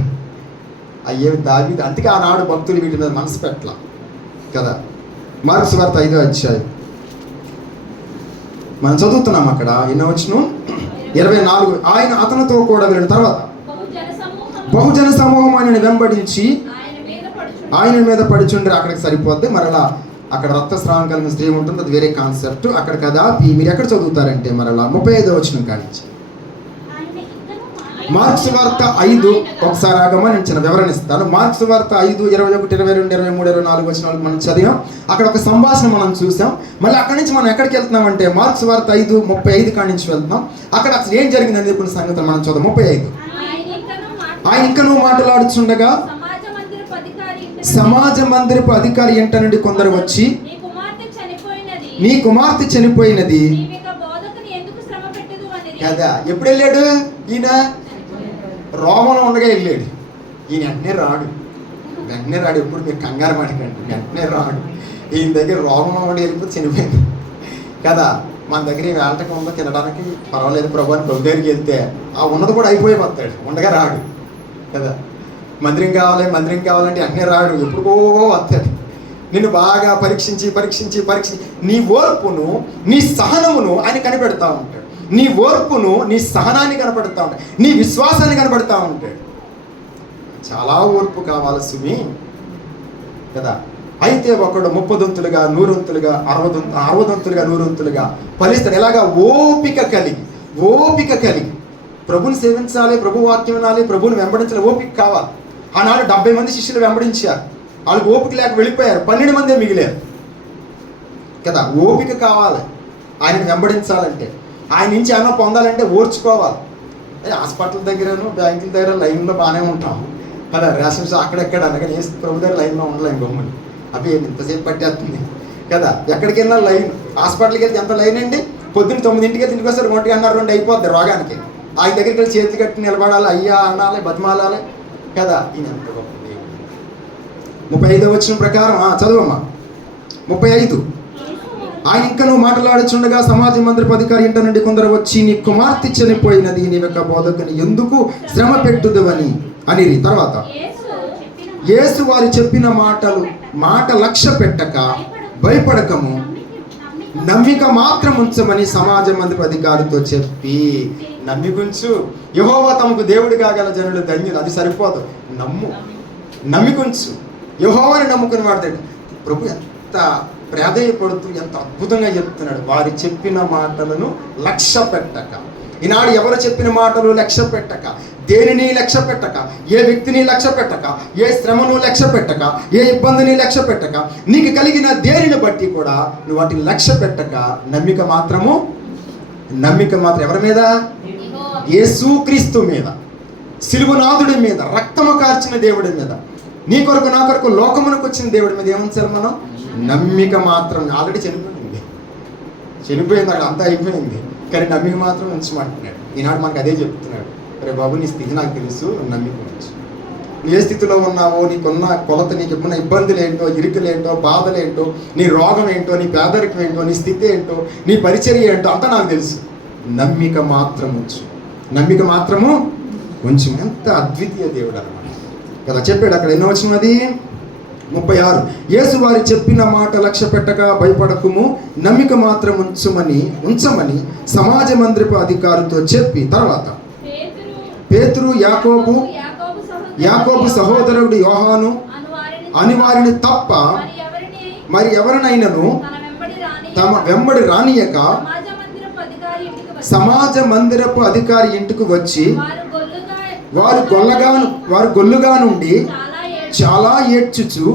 అయ్యే దావీదు, అందుకే ఆనాడు భక్తులు వీటి మీద మనసు పెట్టల కదా. మార్క్స్ వార్త 5వ అధ్యాయం మనం చదువుతున్నాం. అక్కడ ఎన్నో వచనం 24. ఆయన అతనితో కూడా వెళ్ళిన తర్వాత బహుజన సమూహం ఆయనను వెంబడించి ఆయన మీద పడుచుండ్రి. అక్కడికి సరిపోద్ది. మరలా అక్కడ రక్తస్రావం కలిగిన స్త్రీ ఉంటుంది, అది వేరే కాన్సెప్ట్ అక్కడ కదా. మీరు ఎక్కడ చదువుతారంటే మరలా 35వ వచనం కానించి మార్క్స్ వార్త 5 ఒకసారి ఆగమని నేను చిన్న వివరణ ఇస్తాను. మార్క్స్ వార్త 5:21, 22, 23, 24 వచనాలు మనం చదివాం. అక్కడ ఒక సంభాషణ మనం చూసాం. మళ్ళీ అక్కడి నుంచి మనం ఎక్కడికి వెళ్తున్నామంటే మార్క్స్ వార్త 5:35 కాడి నుంచి వెళ్తున్నాం. అక్కడ అసలు ఏం జరిగింది అనేది కొన్ని సంగతులు మనం చూద్దాం. 35. ఆయన ఇంకనూ మాట్లాడుచుండగా సమాజ మందిరపు అధికారి ఇంట నుండి కొందరు వచ్చి, నీ కుమార్తె చనిపోయినది కదా. ఎప్పుడు వెళ్ళాడు ఈయన? రోమంలో ఉండగా వెళ్ళాడు. ఈయన వెంటనే రాడు. ఎప్పుడు మీరు కంగారు పడకండి, వెంటనే రాడు. ఈయన దగ్గర రోమంలో ఉండి వెళ్ళిపోతే చనిపోయింది కదా. మన దగ్గర ఈ వేళటకం ఉందో తినడానికి పర్వాలేదు ప్రభు అని ప్రభు దగ్గరికి వెళ్తే ఆ ఉన్నది కూడా అయిపోతాడు, ఉండగా రాడు కదా. మందిరం కావాలంటే వెంటనే రాడు, ఎప్పుడుకో వస్తాడు. నిన్ను బాగా పరీక్షించి నీ ఓర్పును నీ సహనమును ఆయన కనిపెడతా ఉంటాడు. నీ ఓర్పును నీ సహనాన్ని కనపడతా ఉంటాడు, నీ విశ్వాసాన్ని కనపడతా ఉంటాడు. చాలా ఓర్పు కావాలి సుమి కదా. అయితే ఒకడు 30 దొంతులుగా 100 దొంతులుగా 60 దొంతులుగా 100 దొంతులుగా ఫలిస్తాడు. ఎలాగా? ఓపిక కలిగి ప్రభుని సేవించాలి, ప్రభు వాక్యం వినాలి, ప్రభుని వెంబడించాలి. ఓపిక కావాలి. ఆనాడు 70 మంది శిష్యులు వెంబడించారు. వాళ్ళకి ఓపిక లేక వెళ్ళిపోయారు. 12 మందే మిగిలారు కదా. ఓపిక కావాలి ఆయనను వెంబడించాలంటే. ఆయన నుంచి ఏమైనా పొందాలంటే ఓర్చుకోవాలి. హాస్పిటల్ దగ్గరను బ్యాంకుల దగ్గర లైన్లో బాగానే ఉంటాం కదా. రేషన్ షాప్ అక్కడెక్కడ అనగా ప్రభు దగ్గర లైన్లో ఉండలేము గమ్ముని. అవి ఇంతసేపు పట్టేస్తుంది కదా. ఎక్కడికి వెళ్ళినా లైన్. హాస్పిటల్కి వెళ్తే ఎంత లైన్ అండి? పొద్దున్న 9ంటికి వెళ్తే ఇంటికి వస్తారు 1:30 అయిపోద్ది రోగానికి. ఆయన దగ్గరికి వెళ్ళి చేతులు కట్టి నిలబడాలి, అయ్యా అనాలి, బతిమాలాలి కదా. ఈయన ఎంత గొప్ప దేవుడు. 35వ వచనం ప్రకారం చదువమ్మా. 35. ఆయన ఇంకనూ మాట్లాడుచుండగా సమాజ మందిరపు అధికారి ఇంట నుండి కొందరు వచ్చి, నీ కుమార్తె చనిపోయినది, నీ యొక్క బోధకుని ఎందుకు శ్రమ పెట్టుదువని అనిరి. తర్వాత యేసు వారు చెప్పిన మాట లక్ష్య పెట్టక భయపడకము నమ్మిక మాత్రం ఉంచమని సమాజ మందిరపు అధికారితో చెప్పి. నమ్మికుంచు, యెహోవా తమకు దేవుడు కాగల జనులు ధన్యులు. అది సరిపోదు, నమ్మికుంచు. యెహోవాని నమ్ముకుని వాడతాడు. ప్రభు ఎంత ప్రాధేయపడుతూ ఎంత అద్భుతంగా చెప్తున్నాడు. వారు చెప్పిన మాటలను లక్ష్య పెట్టక. ఈనాడు ఎవరు చెప్పిన మాటలు లక్ష్య పెట్టక, దేనిని లక్ష్య పెట్టక, ఏ వ్యక్తిని లక్ష్య పెట్టక, ఏ శ్రమను లక్ష్య పెట్టక, ఏ ఇబ్బందిని లక్ష్య పెట్టక, నీకు కలిగిన దేనిని బట్టి కూడా నువ్వు వాటిని లక్ష్య పెట్టక నమ్మిక మాత్రం ఎవరి మీద? యేసుక్రీస్తు మీద, సిలువనాథుడి మీద, రక్తము కార్చిన దేవుడి మీద, నీ కొరకు నా కొరకు లోకమునకు వచ్చిన దేవుడి మీద ఏముంచాలి మనం? నమ్మిక మాత్రం. ఆల్రెడీ చనిపోయింది, అక్కడ అంతా అయిపోయింది, కానీ నమ్మిక మాత్రం ఉంచమంటున్నాడు. ఈనాడు మనకు అదే చెప్తున్నాడు. రే బాబు, నీ స్థితి నాకు తెలుసు, నమ్మిక ఉంచు. నువ్వు ఏ స్థితిలో ఉన్నావో, నీకున్న కొలత, నీకు ఉన్న ఇబ్బందులు ఏంటో, ఇరుకులేంటో, బాధలేంటో, నీ రోగం ఏంటో, నీ పేదరికం ఏంటో, నీ స్థితి ఏంటో, నీ పరిచర్య ఏంటో అంతా నాకు తెలుసు. నమ్మిక మాత్రం ఉంచు. ఎంత అద్వితీయ దేవుడు అన్నమాట కదా. చెప్పాడు అక్కడ. ఎన్నో వచ్చిన అది 36. యేసు వారి చెప్పిన మాట లక్ష్య పెట్టక భయపడకుము, నమ్మిక మాత్రం ఉంచమని సమాజ మందిరపు అధికారితో చెప్పి. తర్వాత పేతురు, యాకోబు సహోదరుడు యోహాను అని వారిని తప్ప మరి ఎవరినైనాను తమ వెంబడి రానియక సమాజ మందిరపు అధికారి ఇంటికి వచ్చి వారు గొల్లుగా నుండి చాలా ఏడ్చుచు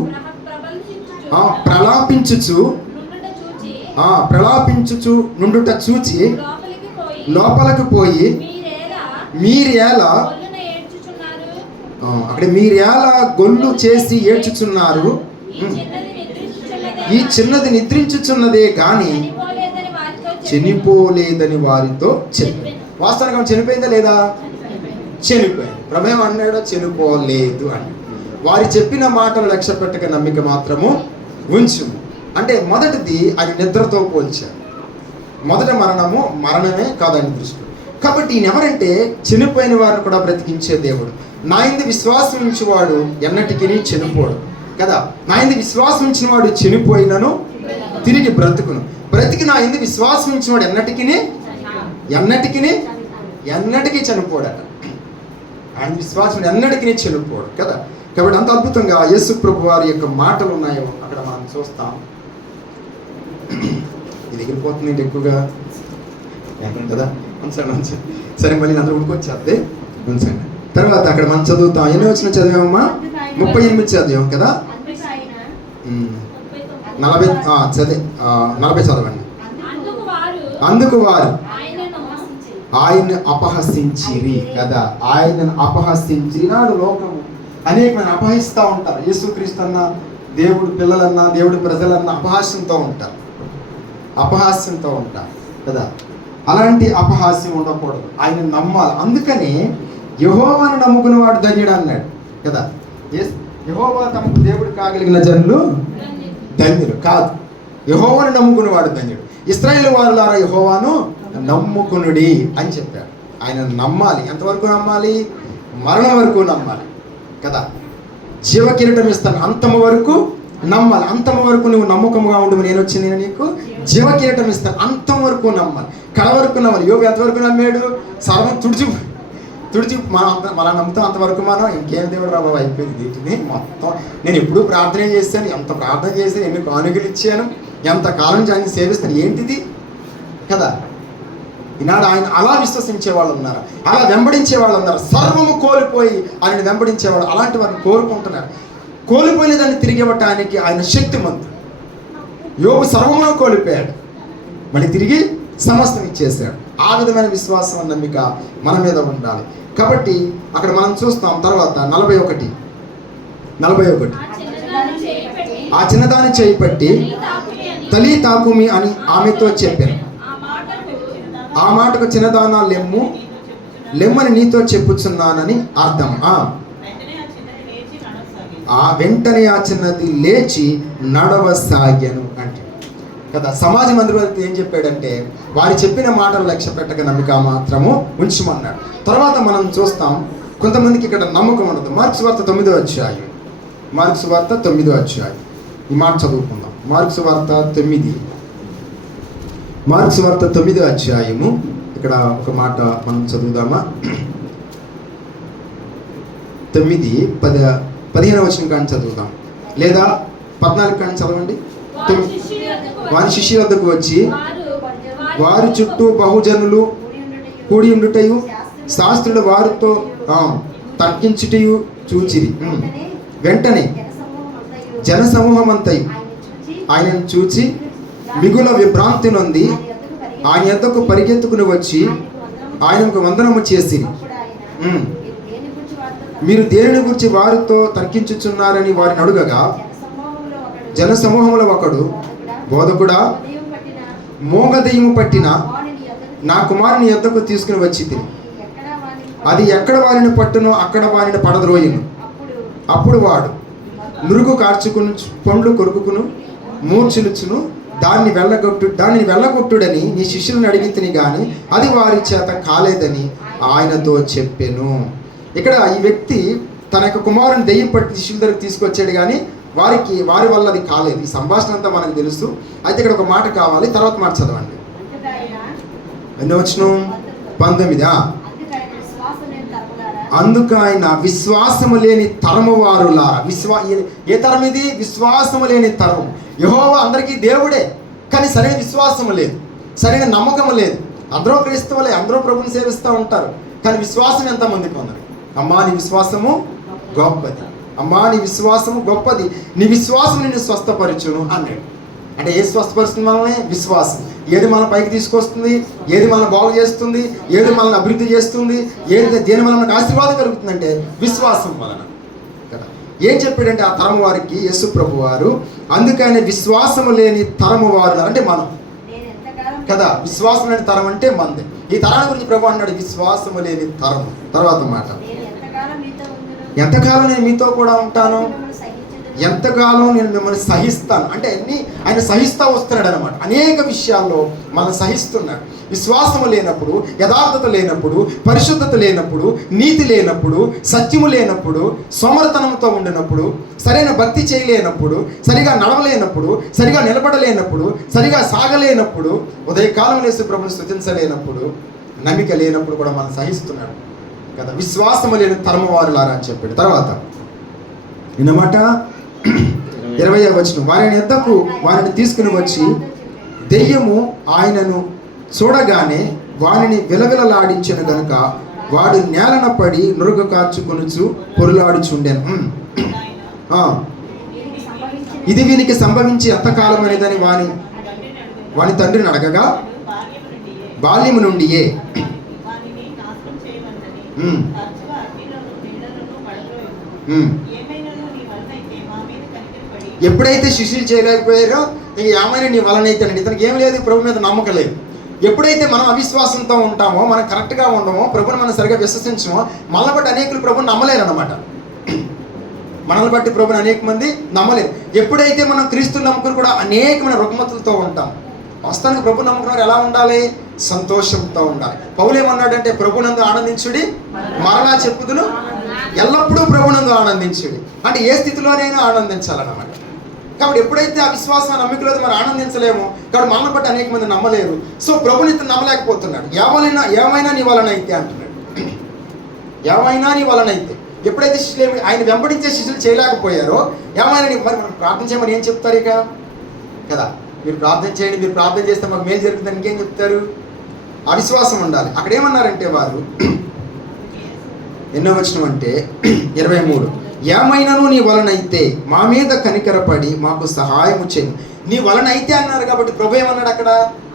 ప్రలాపించుచు నుండుట చూచి లోపలికి పోయి, మీరేలా అక్కడ మీరేలా గొల్లు చేసి ఏడ్చుచున్నారు? ఈ చిన్నది నిద్రించుచున్నదే గాని చనిపోలేదని వారితో చెప్పి. వాస్తవంగా చనిపోయిందా లేదా? చనిపోయింది. ప్రభు అన్నాడు చనిపోలేదు అని. వారి చెప్పిన మాటలు లక్ష్య పెట్టక నమ్మిక మాత్రము ఉంచు. అంటే మొదటిది అది నిద్రతో పోల్చారు. మొదట మరణమే కాదని దృష్టి. కాబట్టి ఈయన ఎవరంటే చనిపోయిన వారిని కూడా బ్రతికించే దేవుడు. నా యందు విశ్వాసం ఉంచేవాడు ఎన్నటికీ చనిపోడు కదా. నా యందు విశ్వాసం ఉంచిన వాడు చనిపోయినను తిరిగి బ్రతికి నా యందు విశ్వాసం ఉంచినవాడు ఎన్నటికీ చనిపోడట. ఆయన విశ్వాసం ఎన్నటికీ చనిపోడు కదా. కాబట్టి అంత అద్భుతంగా యేసు ప్రభు వారి యొక్క మాటలు ఉన్నాయో అక్కడ మనం చూస్తాం. ఇది ఎగిరిపోతుంది ఎక్కువగా కదా. సరే మళ్ళీ అందరూ ఉడికొచ్చేద్ది. ఉంచండి. తర్వాత అక్కడ మనం చదువుతాం. ఎన్ని వచ్చిన చదివామమ్మా? 38 చదివాం కదా. 40 చదవండి. అందుకు వారు ఆయన్ని అపహసించిరి కదా. ఆయనను అపహసించి, నాడు లోకము అనేకమైన అపహసిస్తూ ఉంటారు. యేసుక్రీస్తు అన్న, దేవుడు పిల్లలన్నా, దేవుడి ప్రజలన్నా అపహాస్యంతో ఉంటారు కదా. అలాంటి అపహాస్యం ఉండకూడదు. ఆయన నమ్మాలి. అందుకని యెహోవాను నమ్ముకునేవాడు ధన్యుడు అన్నాడు కదా. యెహోవా తమకు దేవుడు కాగలిగిన జనులు ధన్యులు కాదు, యెహోవాను నమ్ముకునేవాడు ధన్యుడు. ఇశ్రాయేలు వారులారా యెహోవాను నమ్ముకునుడి అని చెప్పాడు. ఆయన నమ్మాలి. ఎంతవరకు నమ్మాలి? మరణం వరకు నమ్మాలి కదా. జీవ కిరీటం ఇస్తాను, అంతము వరకు నమ్మాలి. అంతము వరకు నువ్వు నమ్మకంగా ఉండు, నేను వచ్చి నేను నీకు జీవ కిరీటం ఇస్తాను. అంతం వరకు నమ్మాలి, కడ వరకు నమ్మాలి. యోగు ఎంతవరకు నమ్మాడు? సర్వం తుడిచి మనం నమ్ముతాం అంతవరకు. మనం ఇంకేం దేవుడు రాబా అయిపోయింది వీటిని మొత్తం. నేను ఎప్పుడు ప్రార్థన చేశాను, ఎంత ప్రార్థన చేశాను, ఎన్ని కానుకలు ఇచ్చాను, ఎంతకాలం ఆయన సేవిస్తాను, ఏంటిది కదా. ఈనాడు ఆయన అలా విశ్వసించే వాళ్ళు ఉన్నారు, అలా వెంబడించే వాళ్ళు ఉన్నారు. సర్వము కోల్పోయి ఆయన వెంబడించేవాడు. అలాంటి వారిని కోరుకుంటున్నారు. కోల్పోయిన దాన్ని తిరిగి ఇవ్వటానికి ఆయన శక్తిమంతుడు. యోగు సర్వమును కోల్పోయాడు, మళ్ళీ తిరిగి సమస్తం ఇచ్చేసాడు. ఆ విధమైన విశ్వాసం, నమ్మిక మన మీద ఉండాలి. కాబట్టి అక్కడ మనం చూస్తాం. తర్వాత 41 ఆ చిన్నదాన్ని చేయి పట్టి తలి తాకుమి అని ఆమెతో చెప్పాను. ఆ మాటకు చిన్నదానా లెమ్మని నీతో చెప్పుచున్నానని అర్థం. వెంటనే ఆ చిన్నది లేచి నడవసాగాను అంటే కదా. సమాజ మందిరం ఏం చెప్పాడంటే, వారు చెప్పిన మాటలు లక్ష్య పెట్టక నమ్మిక మాత్రము ఉంచమన్నాడు. తర్వాత మనం చూస్తాం కొంతమందికి ఇక్కడ నమ్మకం ఉండదు. మార్క్స్ వార్త 9వ అధ్యాయం, ఈ మాట చదువుకుందాం. మార్క్స్ వార్త 9వ అధ్యాయము. ఇక్కడ ఒక మాట మనం చదువుదామా? 9:15 వచనం కానీ చదువుదాం, లేదా 14 కానీ చదవండి. వారి శిష్యుల వద్దకు వచ్చి వారి చుట్టూ బహుజనులు కూడి ఉండుటయు శాస్త్రులు వారితో తర్కించుటయు చూచిరి. వెంటనే జనసమూహమంతయు ఆయనను చూచి మిగుల విభ్రాంతి నొంది ఆయన యొద్దకు పరిగెత్తుకుని వచ్చి ఆయనకు వందనము చేసిరి. మీరు దేనిని గురించి వారితో తర్కించుచున్నారని వారిని అడుగగా, జనసమూహంలో ఒకడు, బోధకుడా, మోగదయ్యము పట్టిన నా కుమారుని యొద్దకు తీసుకుని వచ్చి తిని, అది ఎక్కడ వారిని పట్టునో అక్కడ వారిని పడద్రోయును. అప్పుడు వాడు నురుగు కార్చుకును, పండ్లు కొరుకును, మూర్ఛిలుచును, దానిని వెళ్ళగొట్టుడని నీ శిష్యులను అడిగితిని గాని అది వారి చేత కాలేదని ఆయనతో చెప్పెను. ఇక్కడ ఈ వ్యక్తి తన యొక్క కుమారుని దెయ్యం పట్టి శిష్యుల దగ్గరికి తీసుకొచ్చాడు, కానీ వారి వల్ల అది కాలేదు. ఈ సంభాషణ అంతా మనకు తెలుసు. అయితే ఇక్కడ ఒక మాట కావాలి, తర్వాత మాట చదవండి. ఎన్నో వచనం? 19. అందుకు ఆయన విశ్వాసము లేని తరము వారులారా. ఏ తరం ఇది? విశ్వాసము లేని తరం. యెహోవా అందరికీ దేవుడే, కానీ సరైన విశ్వాసము లేదు, సరైన నమ్మకం లేదు. అందరూ క్రైస్తవులే, అందరూ ప్రభుని సేవిస్తూ ఉంటారు, కానీ విశ్వాసం ఎంతమందికి ఉన్నది? అమ్మా నీ విశ్వాసము గొప్పది, అమ్మా నీ విశ్వాసము గొప్పది, నీ విశ్వాసం నిన్ను స్వస్థపరచును అన్నాడు. అంటే ఏది స్వస్థపరుస్తుంది మనల్ని? విశ్వాసం. ఏది మన పైకి తీసుకొస్తుంది, ఏది మనం బాగు చేస్తుంది, ఏది మనల్ని అభివృద్ధి చేస్తుంది, దేని వల్ల మనకు ఆశీర్వాదం కలుగుతుందంటే విశ్వాసం వలన కదా. ఏం చెప్పాడంటే ఆ తరము వారికి యేసు ప్రభు వారు, అందుకని విశ్వాసము లేని తరము వారు అంటే మనం కదా. విశ్వాసం లేని తరం అంటే మంది. ఈ తరాన్ని గురించి ప్రభు అన్నాడు, విశ్వాసము లేని తరము. తర్వాత మాట, ఎంతకాలం నేను మీతో కూడా ఉంటాను, ఎంతకాలం నేను మిమ్మల్ని సహిస్తాను. అంటే ఆయన సహిస్తూ వస్తున్నాడు అనమాట. అనేక విషయాల్లో మనం సహిస్తున్నాడు. విశ్వాసము లేనప్పుడు, యథార్థత లేనప్పుడు, పరిశుద్ధత లేనప్పుడు, నీతి లేనప్పుడు, సత్యము లేనప్పుడు, సోమరతనంతో ఉండినప్పుడు, సరైన భక్తి చేయలేనప్పుడు, సరిగా నడవలేనప్పుడు, సరిగా నిలబడలేనప్పుడు, సరిగా సాగలేనప్పుడు, ఉదయకాలం లేసి ప్రభుని స్తుతించలేనప్పుడు, నమ్మిక లేనప్పుడు కూడా మనం సహిస్తున్నాడు కదా. విశ్వాసము లేని తరము వారులారా అని చెప్పాడు. తర్వాత నిన్నమాట 20వ వచనం, వారిని తీసుకుని వచ్చి దెయ్యము ఆయనను చూడగానే వారిని విలవిలలాడించెను గనుక వాడు నేలన పడి నురుగ కార్చుకొనుచు పొరులాడుచుండెను. ఇది వీనికి సంభవించి ఎంతకాలం అనేదని వాని తండ్రిని అడగగా బాల్యము నుండియే ఎప్పుడైతే శిష్యులు చేయలేకపోయారో ఏమైనా నీ వలనైతే అండి, ఇతనికి ఏం లేదు, ప్రభు మీద నమ్మకం లేదు. ఎప్పుడైతే మనం అవిశ్వాసంతో ఉంటామో, మనం కరెక్ట్గా ఉండమో, ప్రభుని మనం సరిగా విశ్వసించమో, మనల్ని బట్టి అనేకులు ప్రభుని నమ్మలేరు అనమాట. మనల్ని బట్టి ప్రభుని అనేక మంది నమ్మలేరు. ఎప్పుడైతే మనం క్రీస్తుని నమ్ముకుని కూడా అనేకమైన రుగ్మతులతో ఉంటాం, వాస్తవానికి ప్రభు నమ్ముకున్నారు ఎలా ఉండాలి? సంతోషంతో ఉండాలి. పౌలు ఏమన్నాడంటే, ప్రభునందు ఆనందించుడి, మరలా చెప్పుదును ఎల్లప్పుడూ ప్రభునందు ఆనందించుడి. అంటే ఏ స్థితిలోనైనా ఆనందించాలన్నమాట. కాబట్టి ఎప్పుడైతే ఆ విశ్వాసం నమ్మికలో మనం ఆనందించలేము, కాబట్టి మనల్ని బట్టి అనేక మంది నమ్మలేరు. సో ప్రభుని నమ్మలేకపోతున్నాడు. ఏమైనా నీ వలనైతే అంటున్నాడు. ఏమైనా నీ వలనైతే. ఎప్పుడైతే శిష్యులు ఆయన వెంబడించే శిష్యులు చేయలేకపోయారో, ఏమైనా మరి మనం ప్రార్థన చేయమని ఏం చెప్తారు ఇక కదా? మీరు ప్రార్థన చేయండి, మీరు ప్రార్థన చేస్తే మాకు మేలు జరుగుతుందని ఇంకేం చెప్తారు? అవిశ్వాసం ఉండాలి. అక్కడ ఏమన్నారంటే వారు, ఎన్నో వచనం అంటే 23, ఏమైనాను నీ వలనైతే మా మీద కనికరపడి మాకు సహాయము చేయు. నీ వలనైతే అన్నారు కాబట్టి ప్రభు ఏమన్నాడు అక్కడ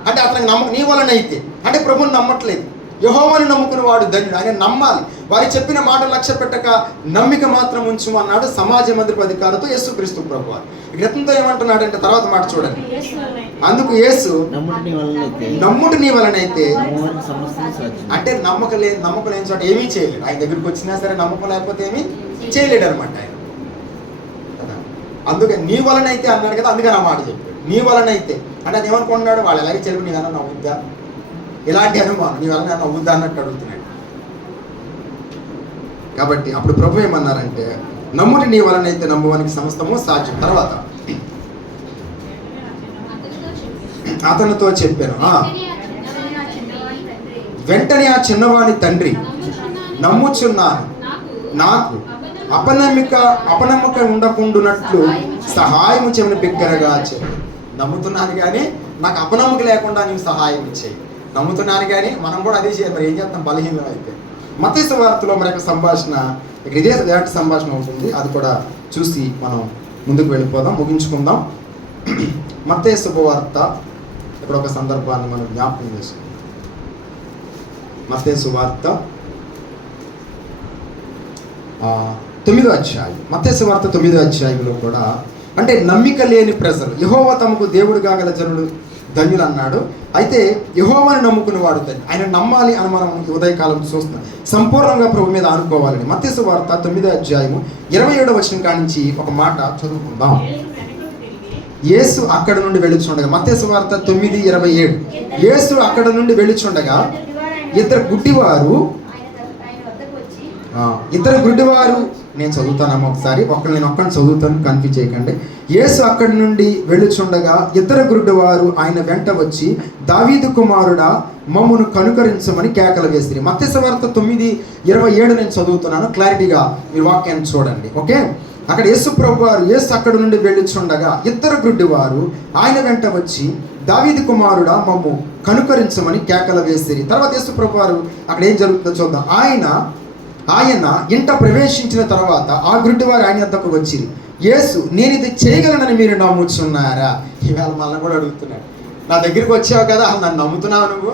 అంటే, అతనికి నీ వలనైతే అంటే ప్రభుని నమ్మట్లేదు. యెహోవాను నమ్ముకుని వాడు ధన్యుడు. ఆయన నమ్మాలి. వారి చెప్పిన మాట లక్ష్య పెట్టక నమ్మిక మాత్రం ఉంచు అన్నాడు సమాజ మందిరపు అధికారులతో యేసుక్రీస్తు ప్రభువు. గ్రంథంతో ఏమంటున్నాడు అంటే, తర్వాత మాట చూడండి. అందుకు యేసు, నమ్ముట నీ వలనైతే అంటే నమ్మకం లేని చోట ఏమీ చేయలేడు. ఆయన దగ్గరికి వచ్చినా సరే నమ్మకం లేకపోతే ఏమీ చేయలేడు అనమాట ఆయన. అందుకే నీ వలనైతే అన్నాడు కదా, అందుకని ఆ మాట చెప్పాడు. నీ వలనైతే అంటే అది ఏమనుకుంటున్నాడు? వాళ్ళు ఎలాగే చెరువు నీ వలన నవ్వుద్దా, ఇలాంటి అనుమానం నీ వలన నవ్వుద్దా అన్నట్టు అడుగుతున్నాడు. కాబట్టి అప్పుడు ప్రభు ఏమన్నారంటే, నమ్ముటి నీ వలనైతే నమ్మువానికి సమస్తము సాధ్యం. తర్వాత అతనితో చెప్పాను, వెంటనే ఆ చిన్నవాని తండ్రి నమ్ముచున్నాను, నాకు అపనమ్మకం ఉండకుండానట్లు సహాయం చేయమని బిగ్గరగా చెప్పాను. నమ్ముతున్నాను కానీ నాకు అపనమ్మకం లేకుండా నీవు సహాయం చేయి. నమ్ముతున్నాను కానీ మనం కూడా అదే చేయాలి. మరి ఏం చేస్తాం బలహీనం అయితే. మత్తయి సువార్తలో మరొక సంభాషణ, ఇదే డైరెక్ట్ సంభాషణ ఉంటుంది, అది కూడా చూసి మనం ముందుకు వెళ్ళిపోదాం, ముగించుకుందాం. మత్తయి సువార్త ఇక్కడ ఒక సందర్భాన్ని మనం జ్ఞాపకం చేసుకుందాం. మత్తయి సువార్త 9వ అధ్యాయం. మత్తయి సువార్త 9వ అధ్యాయంలో కూడా అంటే నమ్మిక లేని ప్రజలు, యెహోవా తమకు దేవుడుగా గల జనులు ధన్యులు అన్నాడు. అయితే యెహోవాను నమ్ముకునే వాడు ధన్యుడు. ఆయన నమ్మాలి అని మనం ఉదయకాలం చూస్తున్నాం. సంపూర్ణంగా ప్రభు మీద ఆనుకోవాలని. మత్తయి సువార్త 9వ అధ్యాయము 27వ వచనం కానించి ఒక మాట చదువుకుందాం. యేసు అక్కడ నుండి వెళ్ళుచుండగా, మత్తయి సువార్త 9:27, యేసు అక్కడ నుండి వెళ్ళుచుండగా ఇద్దరు గుడ్డివారు నేను చదువుతానమ్మా ఒకసారి, నేను ఒక్కడిని చదువుతాను, కన్ఫ్యూజ్ చేయకండి. యేసు అక్కడి నుండి వెళ్ళుచుండగా ఇద్దరు గుడ్డివారు ఆయన వెంట వచ్చి, దావీదు కుమారుడా మమ్మును కనుకరించమని కేకలు వేసిరి. మత్తయి సువార్త 9:27 నేను చదువుతున్నాను, క్లారిటీగా ఈ వాక్యాన్ని చూడండి. ఓకే, అక్కడ యేసు ప్రభువారు యేసు అక్కడి నుండి వెళ్ళుచుండగా ఇద్దరు గుడ్డివారు ఆయన వెంట వచ్చి, దావీదు కుమారుడా మమ్ము కనుకరించమని కేకలు వేసిరి. తర్వాత యేసు ప్రభువారు అక్కడ ఏం జరుగుతుందో చూద్దాం. ఆయన ఇంట ప్రవేశించిన తర్వాత ఆ గుడ్డివారు ఆయన వద్దకు వచ్చి, యేసు నేను ఇది చేయగలనని మీరు నమ్ముచున్నారా? ఇవాళ మళ్ళీ కూడా అడుగుతున్నాడు, నా దగ్గరికి వచ్చావు కదా, నన్ను నమ్ముతున్నావు నువ్వు?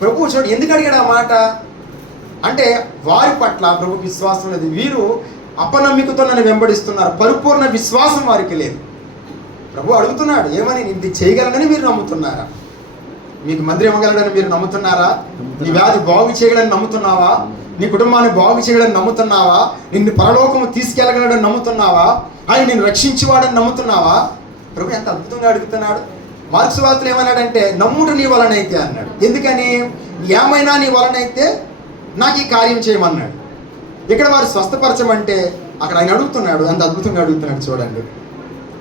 ప్రభు చూడు ఎందుకు అడిగాడు ఆ మాట అంటే, వారి పట్ల ప్రభు విశ్వాసం లేదు. వీరు అపనమ్మికతో నన్ను వెంబడిస్తున్నారు, పరిపూర్ణ విశ్వాసం వారికి లేదు. ప్రభు అడుగుతున్నాడు ఏమని, ఇది చేయగలనని మీరు నమ్ముతున్నారా? మీకు మందిరం ఇవ్వగలడని మీరు నమ్ముతున్నారా? నీ వ్యాధి బాగు చేయగలని నమ్ముతున్నావా? నీ కుటుంబాన్ని బాగు చేయగలని నమ్ముతున్నావా? నిన్ను పరలోకము తీసుకెళ్ళగలడని నమ్ముతున్నావా? ఆయన నిన్ను రక్షించేవాడని నమ్ముతున్నావా? ప్రభు ఎంత అద్భుతంగా అడుగుతున్నాడు. మార్కు సువార్తలో ఏమన్నాడంటే, నమ్ముడు నీ వలనైతే అన్నాడు. ఎందుకని? ఏమైనా నీ వలనైతే నాకు ఈ కార్యం చేయమన్నాడు. ఇక్కడ వారు స్వస్థపరచమంటే అక్కడ ఆయన అడుగుతున్నాడు, ఎంత అద్భుతంగా అడుగుతున్నాడు చూడండి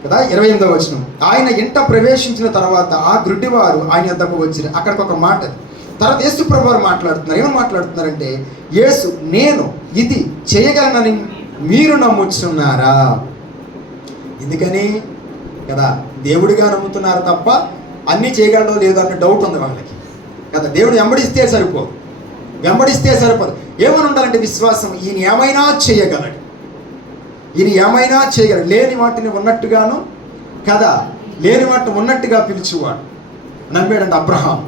కదా. 28వ వచనం, ఆయన ఇంట ప్రవేశించిన తర్వాత ఆ గుడ్డివారు ఆయన వద్దకు వచ్చిన. అక్కడికి ఒక మాట. తర్వాత యేసు ప్రభు వారు మాట్లాడుతున్నారు. ఏమని మాట్లాడుతున్నారంటే, యేసు నేను ఇది చేయగలనని మీరు నమ్ముచున్నారా? ఎందుకని కదా, దేవుడిగా నమ్ముతున్నారు తప్ప అన్నీ చేయగలడో లేదో అన్న డౌట్ ఉంది వాళ్ళకి కదా. దేవుడు వెంబడిస్తే సరిపోదు వెంబడిస్తే సరిపోదు. ఏమని ఉండాలంటే విశ్వాసం. ఈయన ఏమైనా చేయగలడు, ఈయన ఏమైనా చేయగలడు. లేని వాటిని ఉన్నట్టుగాను కదా, లేని వాటిని ఉన్నట్టుగా పిలిచేవాడు. నమ్మాడంటే అబ్రహాం.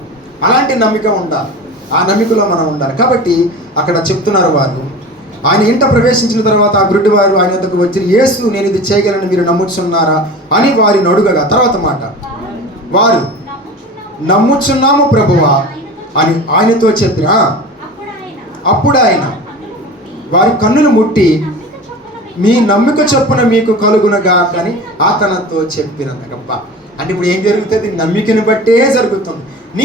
అలాంటి నమ్మిక ఉండాలి, ఆ నమ్మికలో మనం ఉండాలి. కాబట్టి అక్కడ చెప్తున్నారు వారు, ఆయన ఇంట ప్రవేశించిన తర్వాత ఆ గురుడి వారు ఆయన వద్దకు వచ్చి, యేసు నేను ఇది చేయగలను మీరు నమ్ముచున్నారా అని వారిని అడుగగా, తర్వాత మాట, వారు నమ్ముచున్నాము ప్రభువా అని ఆయనతో చెప్పిన. అప్పుడు ఆయన వారి కన్నులు ముట్టి, మీ నమ్మిక చొప్పున మీకు కలుగునగా అని అతనితో చెప్పినంత గొప్ప. అంటే ఇప్పుడు ఏం జరుగుతుంది? నమ్మికను బట్టే జరుగుతుంది.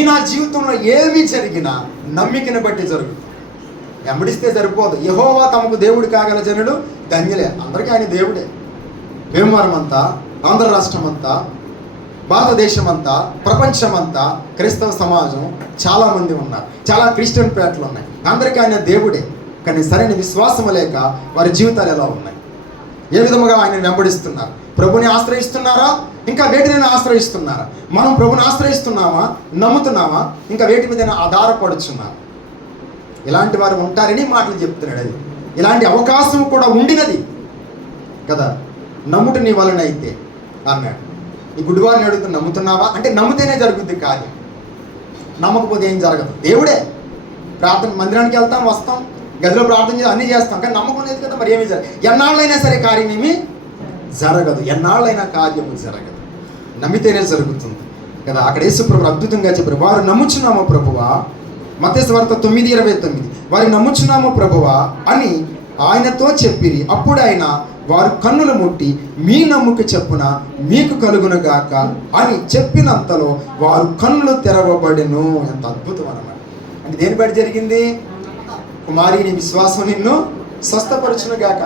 నా జీవితంలో ఏమి జరిగినా నమ్మికను బట్టి జరుగుతుంది. వెంబడిస్తే సరిపోదు. యెహోవా తమకు దేవుడు కాగల జనులు ధన్యులే. అందరికీ ఆయన దేవుడే. భీమవరం అంతా, ఆంధ్ర రాష్ట్రం అంతా, భారతదేశం అంతా, ప్రపంచం అంతా క్రైస్తవ సమాజం చాలామంది ఉన్నారు. చాలా క్రిస్టియన్ పేటలు ఉన్నాయి. అందరికీ ఆయన దేవుడే. కానీ సరైన విశ్వాసం లేక వారి జీవితాలు ఎలా ఉన్నాయి? ఏ విధముగా ఆయన వెంబడిస్తున్నారు? ప్రభుని ఆశ్రయిస్తున్నారా? ఇంకా వేటినైనా ఆశ్రయిస్తున్నారా? మనం ప్రభుని ఆశ్రయిస్తున్నామా, నమ్ముతున్నామా, ఇంకా వేటి మీద ఆధారపడుచున్నారా? ఇలాంటి వారు ఉంటారని మాటలు చెప్తున్నాడు. అది ఇలాంటి అవకాశం కూడా ఉండినది కదా. నమ్ముట నీ వలన అయితే అన్నాడు. ఈ గుడ్డివారిని అడుగుతూ నమ్ముతున్నావా అంటే నమ్మితేనే జరుగుద్ది కార్యం, నమ్మకపోతే ఏం జరగదు. దేవుడే. ప్రార్థన మందిరానికి వెళ్తాం, వస్తాం, గదిలో ప్రార్థన చేసి అన్నీ చేస్తాం, కానీ నమ్మకం లేదు కదా, మరి ఏమీ జరగదు. ఎన్నాళ్ళైనా సరే కార్యం ఏమీ జరగదు, ఎన్నాళ్ళైనా కార్యము జరగదు. నమ్మితేనే జరుగుతుంది కదా. అక్కడ యేసు ప్రభు అద్భుతంగా చెప్పారు, వారు నమ్ముచున్నాము ప్రభువా, మత్తయి వార్త 9:29, వారు నమ్ముచున్నాము ప్రభువా అని ఆయనతో చెప్పిరి. అప్పుడు ఆయన వారు కన్నులు ముట్టి, మీ నమ్ముక చెప్పున మీకు కలుగునుగాక అని చెప్పినంతలో వారు కన్నులు తెరవబడెను. ఎంత అద్భుతం అన్నమాట. అంటే దేని బట్టి జరిగింది? కుమారి నీ విశ్వాసం నిన్ను స్వస్థపరచునుగాక.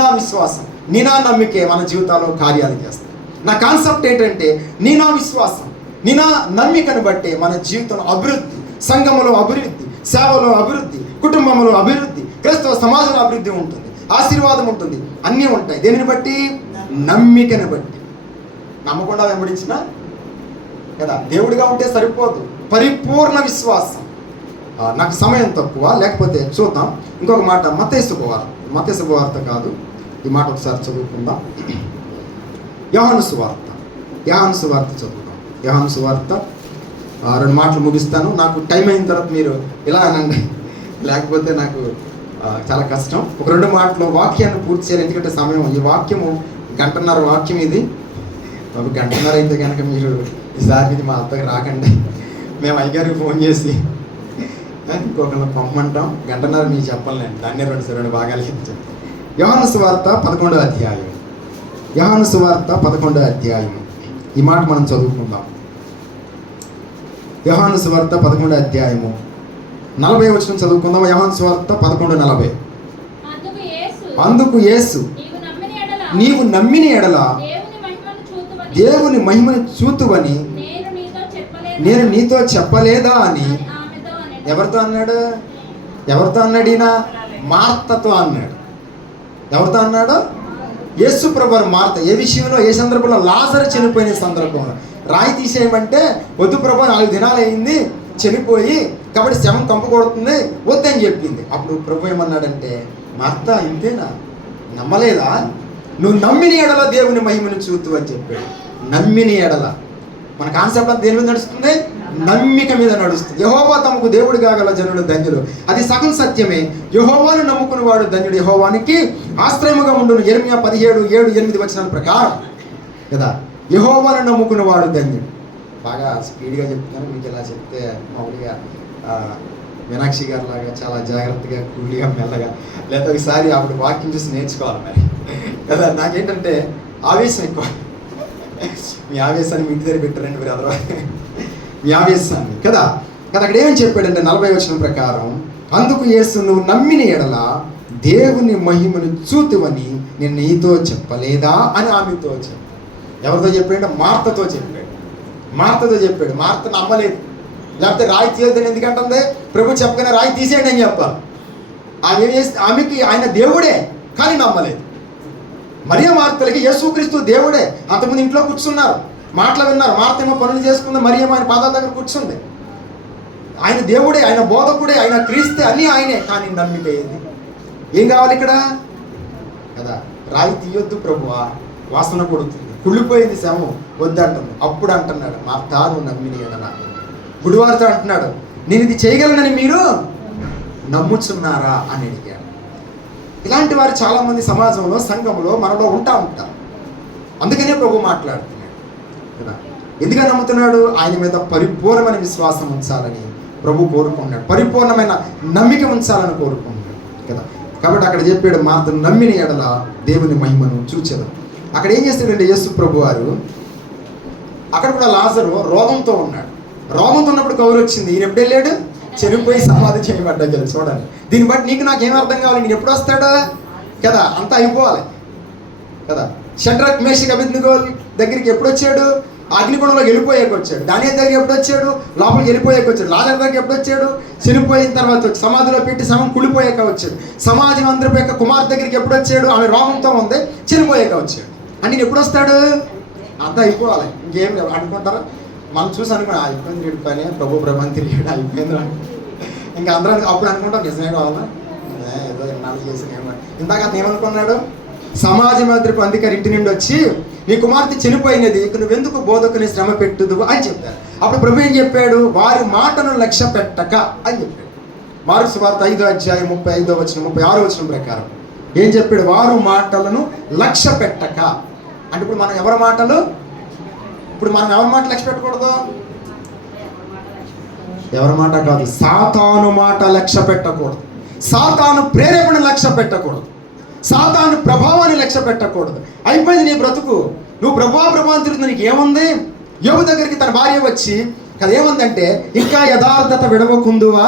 నా విశ్వాసం, నా నమ్మికే మన జీవితాల్లో కార్యాలు చేస్తాయి. నా కాన్సెప్ట్ ఏంటంటే నా విశ్వాసం, నా నమ్మికను బట్టే మన జీవితంలో అభివృద్ధి, సంఘములో అభివృద్ధి, సేవలో అభివృద్ధి, కుటుంబంలో అభివృద్ధి, క్రైస్తవ సమాజంలో అభివృద్ధి ఉంటుంది, ఆశీర్వాదం ఉంటుంది, అన్నీ ఉంటాయి. దేనిని బట్టి? నమ్మికను బట్టి. నమ్మకుండా వెంబడించిన కదా. దేవుడిగా ఉంటే సరిపోదు, పరిపూర్ణ విశ్వాసం. నాకు సమయం తక్కువ, లేకపోతే చూద్దాం. ఇంకొక మాట, మత్తయి శుభవార్త కాదు, ఈ మాట ఒకసారి చదువుకుందాం. యోహాను సువార్త చదువుదాం. యోహాను సువార్త 2 మాటలు ముగిస్తాను. నాకు టైం అయిన తర్వాత మీరు ఇలా అనండి, లేకపోతే నాకు చాలా కష్టం. ఒక 2 మాటలు వాక్యాన్ని పూర్తి చేయాలి. ఎందుకంటే సమయం, ఈ వాక్యము 1.5 గంట వాక్యం ఇది. 1.5 గంట అయితే కనుక మీరు ఈసారి ఇది మా అత్తకి రాకండి, మేము అయ్యగారికి ఫోన్ చేసి ఇంకొకరిని పంపమంటాం. 1.5 గంట మీకు చెప్పలేండి, దాన్నే 2 భాగాలు చెప్తాను. యోహాను సువార్త 11వ అధ్యాయం. యోహాను సువార్త 11వ అధ్యాయం. ఈ మాట మనం చదువుకుందాం. యోహాను సువార్త 11వ అధ్యాయము 40వ వచనం చదువుకుందాం. యోహాను సువార్త 11:40. అందుకు యేసు, నీవు నమ్మిన ఎడల దేవుని మహిమను చూతువని నేను నీతో చెప్పలేదా అని ఎవరితో అన్నాడు? ఈయన మార్తతో అన్నాడు. ఎవరితో అన్నాడు? యేసు ప్రభు మార్త. ఏ విషయంలో, ఏ సందర్భంలో? లాజరు చనిపోయిన సందర్భంలో. రాయి తీసేయమంటే, వద్దు ప్రభు 4 దినాలు అయింది చనిపోయి, కాబట్టి శవం కంపు కొడుతుంది, వద్దని చెప్పింది. అప్పుడు ప్రభు ఏమన్నాడంటే, మార్త ఇంతేనా, నమ్మలేదా? నువ్వు నమ్మిన ఎడల దేవుని మహిమను చూతు అని చెప్పాడు. నమ్మిన ఎడల మన కాన్సెప్ట్ అంతా దేని మీద నడుస్తుంది? నమ్మిక మీద నడుస్తుంది. యెహోవా తమకు దేవుడు కాగల జనులు ధన్యులు. అది సగం సత్యమే. యెహోవాను నమ్ముకుని వాడు ధన్యుడు, యెహోవానికి ఆశ్రయముగా ఉండును. యెరెమీయా 17:7-8 వచనాల ప్రకారం కదా. యెహోవాను నమ్ముకుని వాడు ధన్యుడు. బాగా స్పీడ్గా చెప్తున్నాను, మీకు ఇలా చెప్తే మామూలుగా మీనాక్షి గారి లాగా చాలా జాగ్రత్తగా, కూలిగా, మెల్లగా, లేదా ఒకసారి ఆవిడ వాక్యం చూసి నేర్చుకోవాలి మరి కదా. నాకేంటంటే ఆవేశం ఎక్కువ. మీ ఆవేశాన్ని మీ ఇంటి దగ్గర పెట్టారండి మీరు, అదర్ మీ ఆవేశాన్ని కదా. అక్కడ ఏమని చెప్పాడంటే 40వ వచనం ప్రకారం, అందుకు యేసు, నువ్వు నమ్మిన ఎడల దేవుని మహిమను చూతువని నేను నీతో చెప్పలేదా అని ఆమెతో చెప్పాడు. ఎవరితో చెప్పాడంటే మార్తతో చెప్పాడు. మార్త నమ్మలేదు. లేకపోతే రాయి తీయొద్దని ఎందుకంటుంది? ప్రభు చెప్పగానే రాయి తీసేయండి అని చెప్పాలి. ఆమెకి ఆయన దేవుడే, కానీ నమ్మలేదు. మరియ మార్తలకి యేసుక్రీస్తు దేవుడే. అంతకుముందు ఇంట్లో కూర్చున్నారు, మాటలు విన్నారు. మార్త ఏమో పనులు చేసుకుంది, మరియ ఆయన పాదాల దగ్గర కూర్చుంది. ఆయన దేవుడే, ఆయన బోధకుడే, ఆయన క్రీస్తే, అన్నీ ఆయనే. కానీ నమ్మిక ఏది? ఏం కావాలి ఇక్కడ కదా? రాయి తీయొద్దు ప్రభువా, వాసన కొడుతుంది, కుళ్ళిపోయింది శవం వద్దంటుంది. అప్పుడు అంటున్నాడు, మా తాను నమ్మిని ఎడల. గుడివారితో అంటున్నాడు, నేను ఇది చేయగలనని మీరు నమ్ముచున్నారా అని అడిగాడు. ఇలాంటి వారు చాలామంది సమాజంలో, సంఘంలో, మనలో ఉంటారు. అందుకనే ప్రభు మాట్లాడుతున్నాడు కదా. ఎందుకని నమ్ముతున్నాడు? ఆయన మీద పరిపూర్ణమైన విశ్వాసం ఉంచాలని ప్రభు కోరుకున్నాడు, పరిపూర్ణమైన నమ్మిక ఉంచాలని కోరుకున్నాడు కదా. కాబట్టి అక్కడ చెప్పాడు, మార్త నమ్మిన ఎడల దేవుని మహిమను చూచెదం. అక్కడ ఏం చేస్తాడంటే యేసు ప్రభు వారు, అక్కడ కూడా లాజరు రోగంతో ఉన్నాడు. రోగంతో ఉన్నప్పుడు కౌరు వచ్చింది, ఈయన ఎప్పుడు వెళ్ళాడు? చనిపోయి సమాధి చేయబడ్డా కదా. చూడండి, దీన్ని బట్టి నీకు నాకేం అర్థం కావాలి? నేను ఎప్పుడు వస్తాడా కదా, అంతా అయిపోవాలి కదా. షడ్రక్ మేషక్ అబేద్నెగో దగ్గరికి ఎప్పుడు వచ్చాడు? అగ్నిగుణంలో వెళ్ళిపోయాక వచ్చాడు. దానియేలు దగ్గరికి ఎప్పుడు వచ్చాడు? లోపలికి వెళ్ళిపోయాక వచ్చాడు. లాజరు దగ్గరికి ఎప్పుడు వచ్చాడు? చనిపోయిన తర్వాత వచ్చి సమాధిలో పెట్టి శవం కుళ్ళిపోయాక వచ్చాడు. సమాజం అందరి యొక్క కుమార్ దగ్గరికి ఎప్పుడు వచ్చాడు? ఆమె రోగంతో ఉంది, చనిపోయాక వచ్చాడు. అంటే నేను ఎప్పుడు వస్తాడు? అంతా అయిపోవాలి, ఇంకేం లేవు అనుకుంటారా? మనం చూసి అనుకున్నా అయిపోయింది పని, ప్రభు తిరిగాడు, అయిపోయింది. ఇంకా అందరం అప్పుడు అనుకుంటాం నిజమే కావాలా, ఏదో ఎన్నాళ్ళు చేసిన ఇందాక అతను ఏమనుకున్నాడు? సమాజ మంత్రి అధికారి ఇంటి నుండి వచ్చి, నీ కుమార్తె చనిపోయినది, ఇక నువ్వెందుకు బోధకుని శ్రమ పెట్టుదు అని చెప్పారు. అప్పుడు ప్రభు ఏం చెప్పాడు? వారి మాటను లక్ష్య పెట్టక అని చెప్పాడు. మార్కు సువార్త 5:35 ప్రకారం ఏం చెప్పాడు? వారు మాటలను లక్ష్య పెట్టక. అంటే ఇప్పుడు మనం ఎవరి మాటలు, ఇప్పుడు మనం ఎవరి మాట లక్ష్య పెట్టకూడదు? ఎవరి మాట కాదు, సాతాను మాట లక్ష్య పెట్టకూడదు, సాతాను ప్రేరేపణ లక్ష్య పెట్టకూడదు, సాతాను ప్రభావాన్ని లక్ష్య పెట్టకూడదు. అయిపోయింది నీ బ్రతుకు, నువ్వు ప్రభావం తిరుగుతుంది. నీకు ఏముంది? యోబు దగ్గరికి తన భార్య వచ్చి కదా ఏముందంటే, ఇంకా యథార్థత విడవకుందువా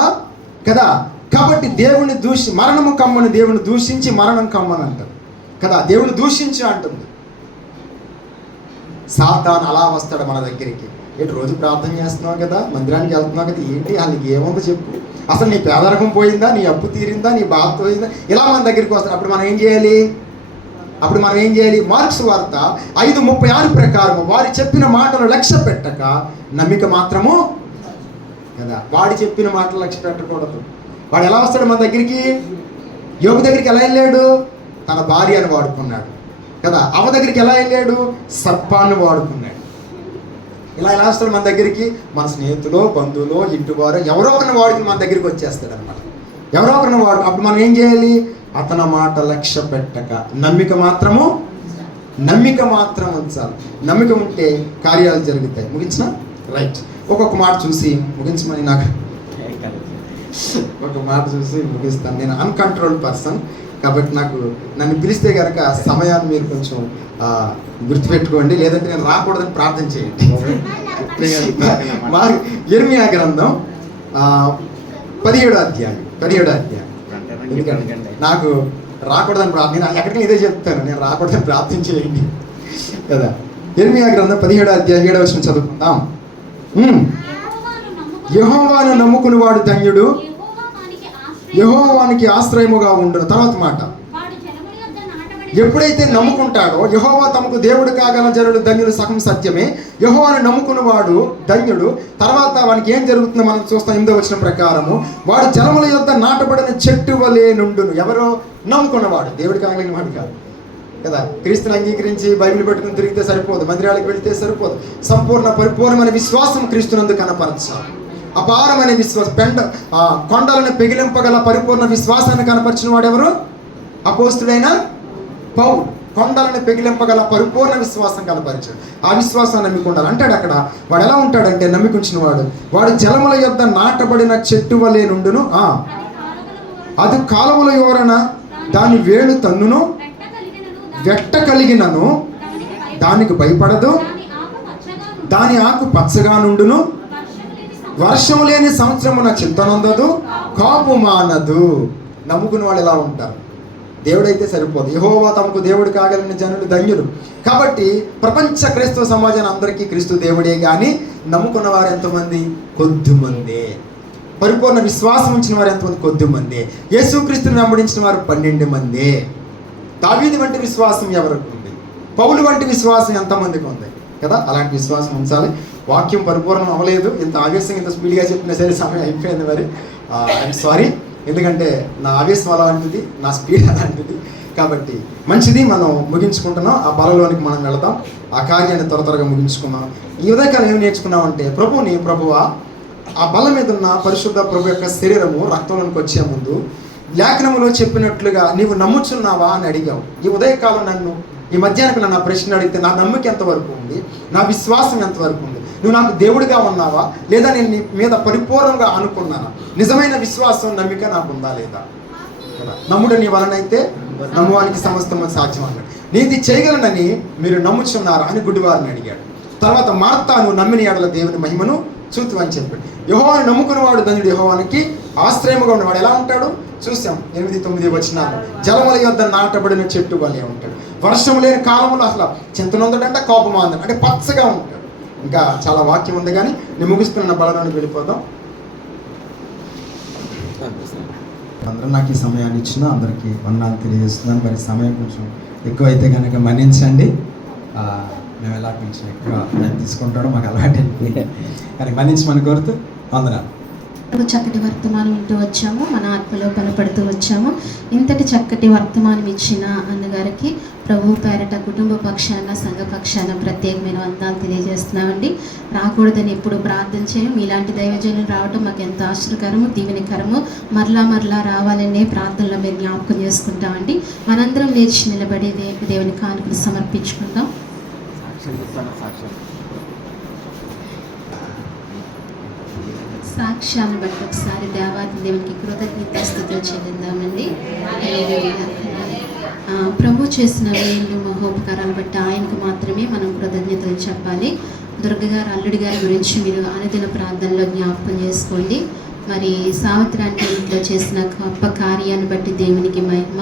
కదా, కాబట్టి దేవుని మరణము కమ్మని దేవుని దూషించి మరణం కమ్మని అంటారు కదా. దేవుని దూషించి అంటుంది. సాతాను అలా వస్తాడు మన దగ్గరికి. ఏంటి రోజు ప్రార్థన చేస్తున్నావు కదా, మందిరానికి వెళ్తున్నావు కదా, ఏంటి వాళ్ళకి ఏముందో చెప్పు, అసలు నీ పేదరికం పోయిందా, నీ అప్పు తీరిందా, నీ బాధ పోయిందా, ఇలా మన దగ్గరికి వస్తాడు. అప్పుడు మనం ఏం చేయాలి? మార్కు సువార్త 5:36 ప్రకారం వారు చెప్పిన మాటలు లక్ష్య పెట్టక నమ్మిక మాత్రము కదా. వాడు చెప్పిన మాటలు లక్ష్య పెట్టకూడదు. వాడు ఎలా వస్తాడు మన దగ్గరికి? యోబు దగ్గరికి ఎలా వెళ్ళాడు? తన భార్యను వాడుకున్నాడు కదా. అవ దగ్గరికి ఎలా వెళ్ళాడు? సర్పాన్ని వాడుకున్నాడు. ఇలా ఎలా వస్తాడు మన దగ్గరికి? మన స్నేహితులు, బంధువులు, ఇంటివారు ఎవరో ఒకరిని వాడుకుని మన దగ్గరికి వచ్చేస్తాడు అనమాట. ఎవరో ఒకరిని వాడు. అప్పుడు మనం ఏం చేయాలి? అతని మాట లక్ష్య పెట్టక నమ్మిక మాత్రం ఉంచాలి. నమ్మిక ఉంటే కార్యాలు జరుగుతాయి. ముగించిన రైట్. ఒక్కొక్క మాట చూసి ముగించమని నాకు ఒక మాట చూసి ముగిస్తాను. నేను అన్కంట్రోల్డ్ పర్సన్ కాబట్టి నన్ను పిలిస్తే కనుక సమయాన్ని మీరు కొంచెం గుర్తుపెట్టుకోండి, లేదంటే నేను రాకూడదని ప్రార్థన చేయండి. యిర్మీయా గ్రంథం 17వ అధ్యాయం. ఎందుకంటే నాకు రాకూడదని ప్రార్థన, ఎక్కడికి ఇదే చెప్తాను, నేను రాకూడదని ప్రార్థన చేయండి కదా. యిర్మీయా గ్రంథం 17వ అధ్యాయం 7వ వచనం చదువుకుందాం. యెహోవాను నమ్ముకుని వాడు ధన్యుడు, యెహోవానికి ఆశ్రయముగా ఉండును. తర్వాత మాట, ఎప్పుడైతే నమ్ముకుంటాడో యెహోవా తమకు దేవుడు కాగల జనులు ధన్యులు, సగం సత్యమే. యెహోవాను నమ్ముకుని వాడు ధన్యుడు. తర్వాత వానికి ఏం జరుగుతుందో మనం చూస్తాం. 8వ వచనం ప్రకారము వాడు జలముల యొద్ద నాటబడిన చెట్టు వలె నుండును. ఎవరో నమ్ముకున్నవాడు, దేవుడు కాగలిగిన వాడు కాదు కదా. క్రీస్తుని అంగీకరించి బైబిల్ పెట్టుకుని తిరిగితే సరిపోదు, మందిరాలకు వెళితే సరిపోదు. పరిపూర్ణమైన విశ్వాసం క్రీస్తునందు కనపరచాలి. అపారమైన విశ్వాసం, కొండలను పెగిలింపగల పరిపూర్ణ విశ్వాసాన్ని కనపరిచిన వాడు ఎవరు? అపోస్తుడైన పౌలు. కొండలను పెగిలింపగల పరిపూర్ణ విశ్వాసం కనపరిచాడు. ఆ విశ్వాసాన్ని నమ్ముకుంటాడు అంటాడు. అక్కడ వాడు ఎలా ఉంటాడంటే, నమ్ముకుంచిన వాడు జలముల యొద్ద నాటబడిన చెట్టు వలె నుండును. అది కాలముల యోరన దాని వేణు తన్నును, వెట్ట కలిగినను దానికి భయపడదు, దాని ఆకు పచ్చగా నుండును, వర్షం లేని సంవత్సరమున చింతనందదు, కాపు మానదు. నమ్ముకున్న వాళ్ళు ఎలా ఉంటారు? దేవుడైతే సరిపోదు. యెహోవా తమకు దేవుడు కాగలిగిన జనులు ధన్యులు. కాబట్టి ప్రపంచ క్రైస్తవ సమాజాన్ని అందరికీ క్రీస్తు దేవుడే, కానీ నమ్ముకున్న వారు ఎంతమంది? కొద్దిమందే. పరిపూర్ణ విశ్వాసం ఉంచిన వారు ఎంతమంది? కొద్దిమందే. యేసుక్రీస్తుని వెంబడించిన వారు 12 మందే. దావీదు వంటి విశ్వాసం ఎవరికి ఉంది? పౌలు వంటి విశ్వాసం ఎంతమందికి ఉంది కదా. అలాంటి విశ్వాసం ఉంచాలి. వాక్యం పరిపూర్ణం అవ్వలేదు. ఇంత ఆవేశంగా ఇంత స్పీడ్గా చెప్పినా సరే సమయం అయిపోయింది. మరి ఐఎమ్ సారీ, ఎందుకంటే నా ఆవేశం అలాంటిది, నా స్పీడ్ అలాంటిది. కాబట్టి మంచిది, మనం ముగించుకుంటున్నాం. ఆ బలలోనికి మనం వెళదాం, ఆ కార్యాన్ని త్వరగా ముగించుకున్నాం. ఈ ఉదయకాలం ఏం నేర్చుకున్నామంటే, ప్రభువా ఆ బలం మీద ఉన్న పరిశుద్ధ ప్రభు యొక్క శరీరము రక్తంలోనికి వచ్చే ముందు లేఖనములో చెప్పినట్లుగా నీవు నమ్ముచున్నావా అని అడిగావు. ఈ ఉదయకాలం నన్ను, ఈ మధ్యాహ్నం నన్ను ప్రశ్న అడిగితే నా నమ్మకం ఎంతవరకు ఉంది, నా విశ్వాసం ఎంతవరకు ఉంది, నువ్వు నాకు దేవుడిగా ఉన్నావా లేదా, నేను నీ మీద పరిపూర్ణంగా అనుకున్నానా, నిజమైన విశ్వాసం నమ్మిక నాకు ఉందా లేదా కదా. నమ్ముడు నీ వలనైతే నమ్మువానికి సమస్తము సాధ్యం అన్నాడు. నీది చేయగలనని మీరు నమ్ముచున్నారా అని గుడ్డివారిని అడిగాడు. తర్వాత మార్తా, నువ్వు నమ్మిన ఎడల దేవుని మహిమను చూతు అని చెప్పాడు. యెహోవాను నమ్ముకున్నవాడు ధన్యుడు, యెహోవానికి ఆశ్రయముగా ఉన్నవాడు. ఎలా ఉంటాడు చూసాం 8-9 వచనాలు. జలముల యొద్ద నాటబడిన చెట్టు వలె ఉంటాడు. వర్షం లేని కాలంలో అసలు చింతనొందడంటే కోపమా అందడు, అంటే పచ్చగా ఉంటాడు. ఇంకా చాలా వాక్యం ఉంది, కానీ నేను ముగిస్తున్న బలరానికి వెళ్ళిపోదాం. అందరూ నాకు ఈ సమయాన్ని ఇచ్చిన అందరికీ వందనాలు తెలియజేస్తున్నాను. మరి సమయం కొంచెం ఎక్కువైతే కనుక మన్నించండి. మేము ఎలా కొంచెం ఎక్కువ టైం తీసుకుంటాడో మాకు అలవాటు అయిపోయింది, కానీ మన్నించమని కోరుతూ వందనాలు. చక్కటి వర్తమానం వింటూ వచ్చాము, మన ఆత్మలో బలపడుతూ వచ్చాము. ఇంతటి చక్కటి వర్తమానం ఇచ్చిన అన్నగారికి ప్రభు పేరట కుటుంబ పక్షాన, సంఘ పక్షాన ప్రత్యేకమైన వందనాలు తెలియజేస్తున్నామండి. రాకూడదని ఎప్పుడు ప్రార్థన చేయం. ఇలాంటి దైవజనులు రావడం మాకు ఎంతో ఆశ్చర్యకరము, దీవెనకరము. మరలా రావాలనే ప్రార్థనలో మేము జ్ఞాపకం చేసుకుంటామండి. మనందరం లేచి నిలబడి దేవుని కానుకలు సమర్పించుకుందాం. సాక్ష్యాన్ని బట్టి ఒకసారి దేవాది దేవునికి కృతజ్ఞతాస్తుతులు చెల్లిద్దామండి. ప్రభు చేసిన మేలు మహోపకారాలు బట్టి ఆయనకు మాత్రమే మనం కృతజ్ఞతలు చెప్పాలి. దుర్గ గారు, అల్లుడి గారి గురించి మీరు అనుదిన ప్రార్థనలో జ్ఞాపకం చేసుకోండి. మరి సావిత్రానికి ఇంట్లో చేసిన గొప్ప కార్యాన్ని బట్టి దేవునికి మహిమ.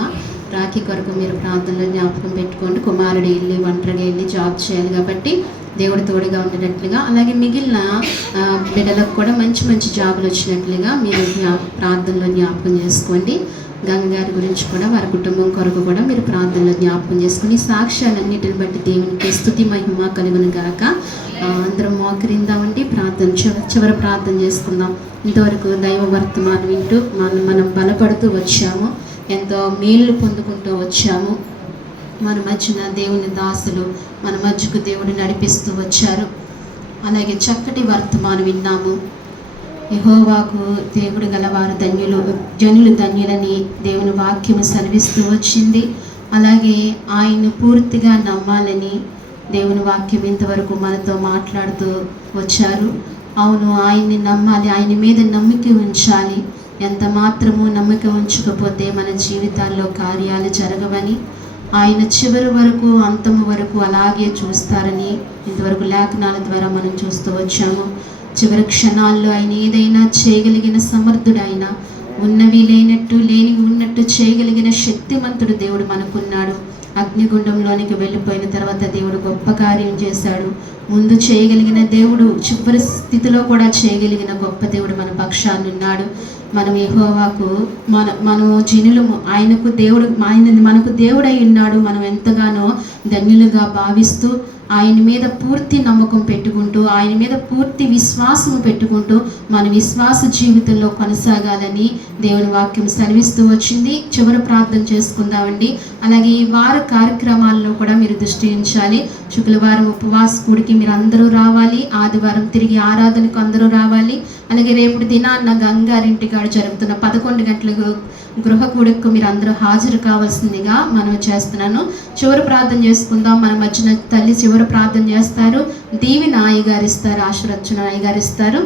రాఖీ కొరకు మీరు ప్రార్థనలో జ్ఞాపకం పెట్టుకోండి. కుమారుడు వెళ్ళి ఒంటరిగా వెళ్ళి జాబ్ చేయాలి కాబట్టి దేవుడు తోడుగా ఉండేటట్లుగా, అలాగే మిగిలిన బిడ్డలకు కూడా మంచి జాబులు వచ్చినట్లుగా మీరు ప్రార్థనలో జ్ఞాపకం చేసుకోండి. గంగారి గురించి కూడా, వారి కుటుంబం కొరకు కూడా మీరు ప్రార్థనలో జ్ఞాపకం చేసుకుని సాక్ష్యాలన్నిటిని బట్టి దేవునికి స్తుతి మహిమ కలుగును గాక. అందరం మోకరిందామండి, చివరి ప్రార్థన చేసుకుందాం. ఇంతవరకు దైవ వర్తమానం వింటూ మనం బలపడుతూ వచ్చాము, ఎంతో మేలు పొందుకుంటూ వచ్చాము. మన మధ్యన దేవుని దాసులు మన మధ్యకు దేవుడు నడిపిస్తూ వచ్చారు. అలాగే చక్కటి వర్తమానం విన్నాము. యెహోవాకు దేవుడు గలవారు ధన్యులు, జనులు ధన్యులని దేవుని వాక్యము సెలవిస్తూ వచ్చింది. అలాగే ఆయన్ను పూర్తిగా నమ్మాలని దేవుని వాక్యం ఇంతవరకు మనతో మాట్లాడుతూ వచ్చారు. అవును, ఆయన్ని నమ్మాలి, ఆయన మీద నమ్మిక ఉంచాలి. ఎంత మాత్రము నమ్మిక ఉంచకపోతే మన జీవితాల్లో కార్యాలు జరగవని, ఆయన చివరి వరకు అంతము వరకు అలాగే చూస్తారని ఇంతవరకు లేఖనాల ద్వారా మనం చూస్తూ వచ్చాము. చివరి క్షణాల్లో ఆయన ఏదైనా చేయగలిగిన సమర్థుడైన, ఉన్నవి లేనట్టు లేనివి ఉన్నట్టు చేయగలిగిన శక్తిమంతుడు దేవుడు మనకున్నాడు. అగ్నిగుండంలోనికి వెళ్ళిపోయిన తర్వాత దేవుడు గొప్ప కార్యం చేశాడు. ముందు చేయగలిగిన దేవుడు చివరి స్థితిలో కూడా చేయగలిగిన గొప్ప దేవుడు మన పక్షాన్ని ఉన్నాడు. మనం యెహోవాకు మనము జనులము, ఆయనకు దేవుడు, మనకు దేవుడై ఉన్నాడు. మనం ఎంతగానో ధన్యులుగా భావిస్తూ ఆయన మీద పూర్తి నమ్మకం పెట్టుకుంటూ, ఆయన మీద పూర్తి విశ్వాసము పెట్టుకుంటూ మన విశ్వాస జీవితంలో కొనసాగాలని దేవుని వాక్యం సెలవిస్తూ వచ్చింది. చివరి ప్రార్థన చేసుకుందామండి. అలాగే ఈ వార కార్యక్రమాల్లో కూడా మీరు దృష్టి ఉంచాలి. శుక్రవారం ఉపవాస కూడికి మీరు అందరూ రావాలి. ఆదివారం తిరిగి ఆరాధనకు అందరూ రావాలి. అలాగే రేపటి దినాన్న గంగారింటికాడ జరుగుతున్న 11 గంటలకు గృహ కూడికి మీరు అందరూ హాజరు కావాల్సిందిగా మనం చేస్తున్నాను. చివరి ప్రార్థన చేసుకుందాం. మన మధ్యన తల్లి చివరి ప్రార్థన చేస్తారు. దీవెన అయ్యగారు ఇస్తారు, ఆశీర్వచన అయ్యగారు ఇస్తారు.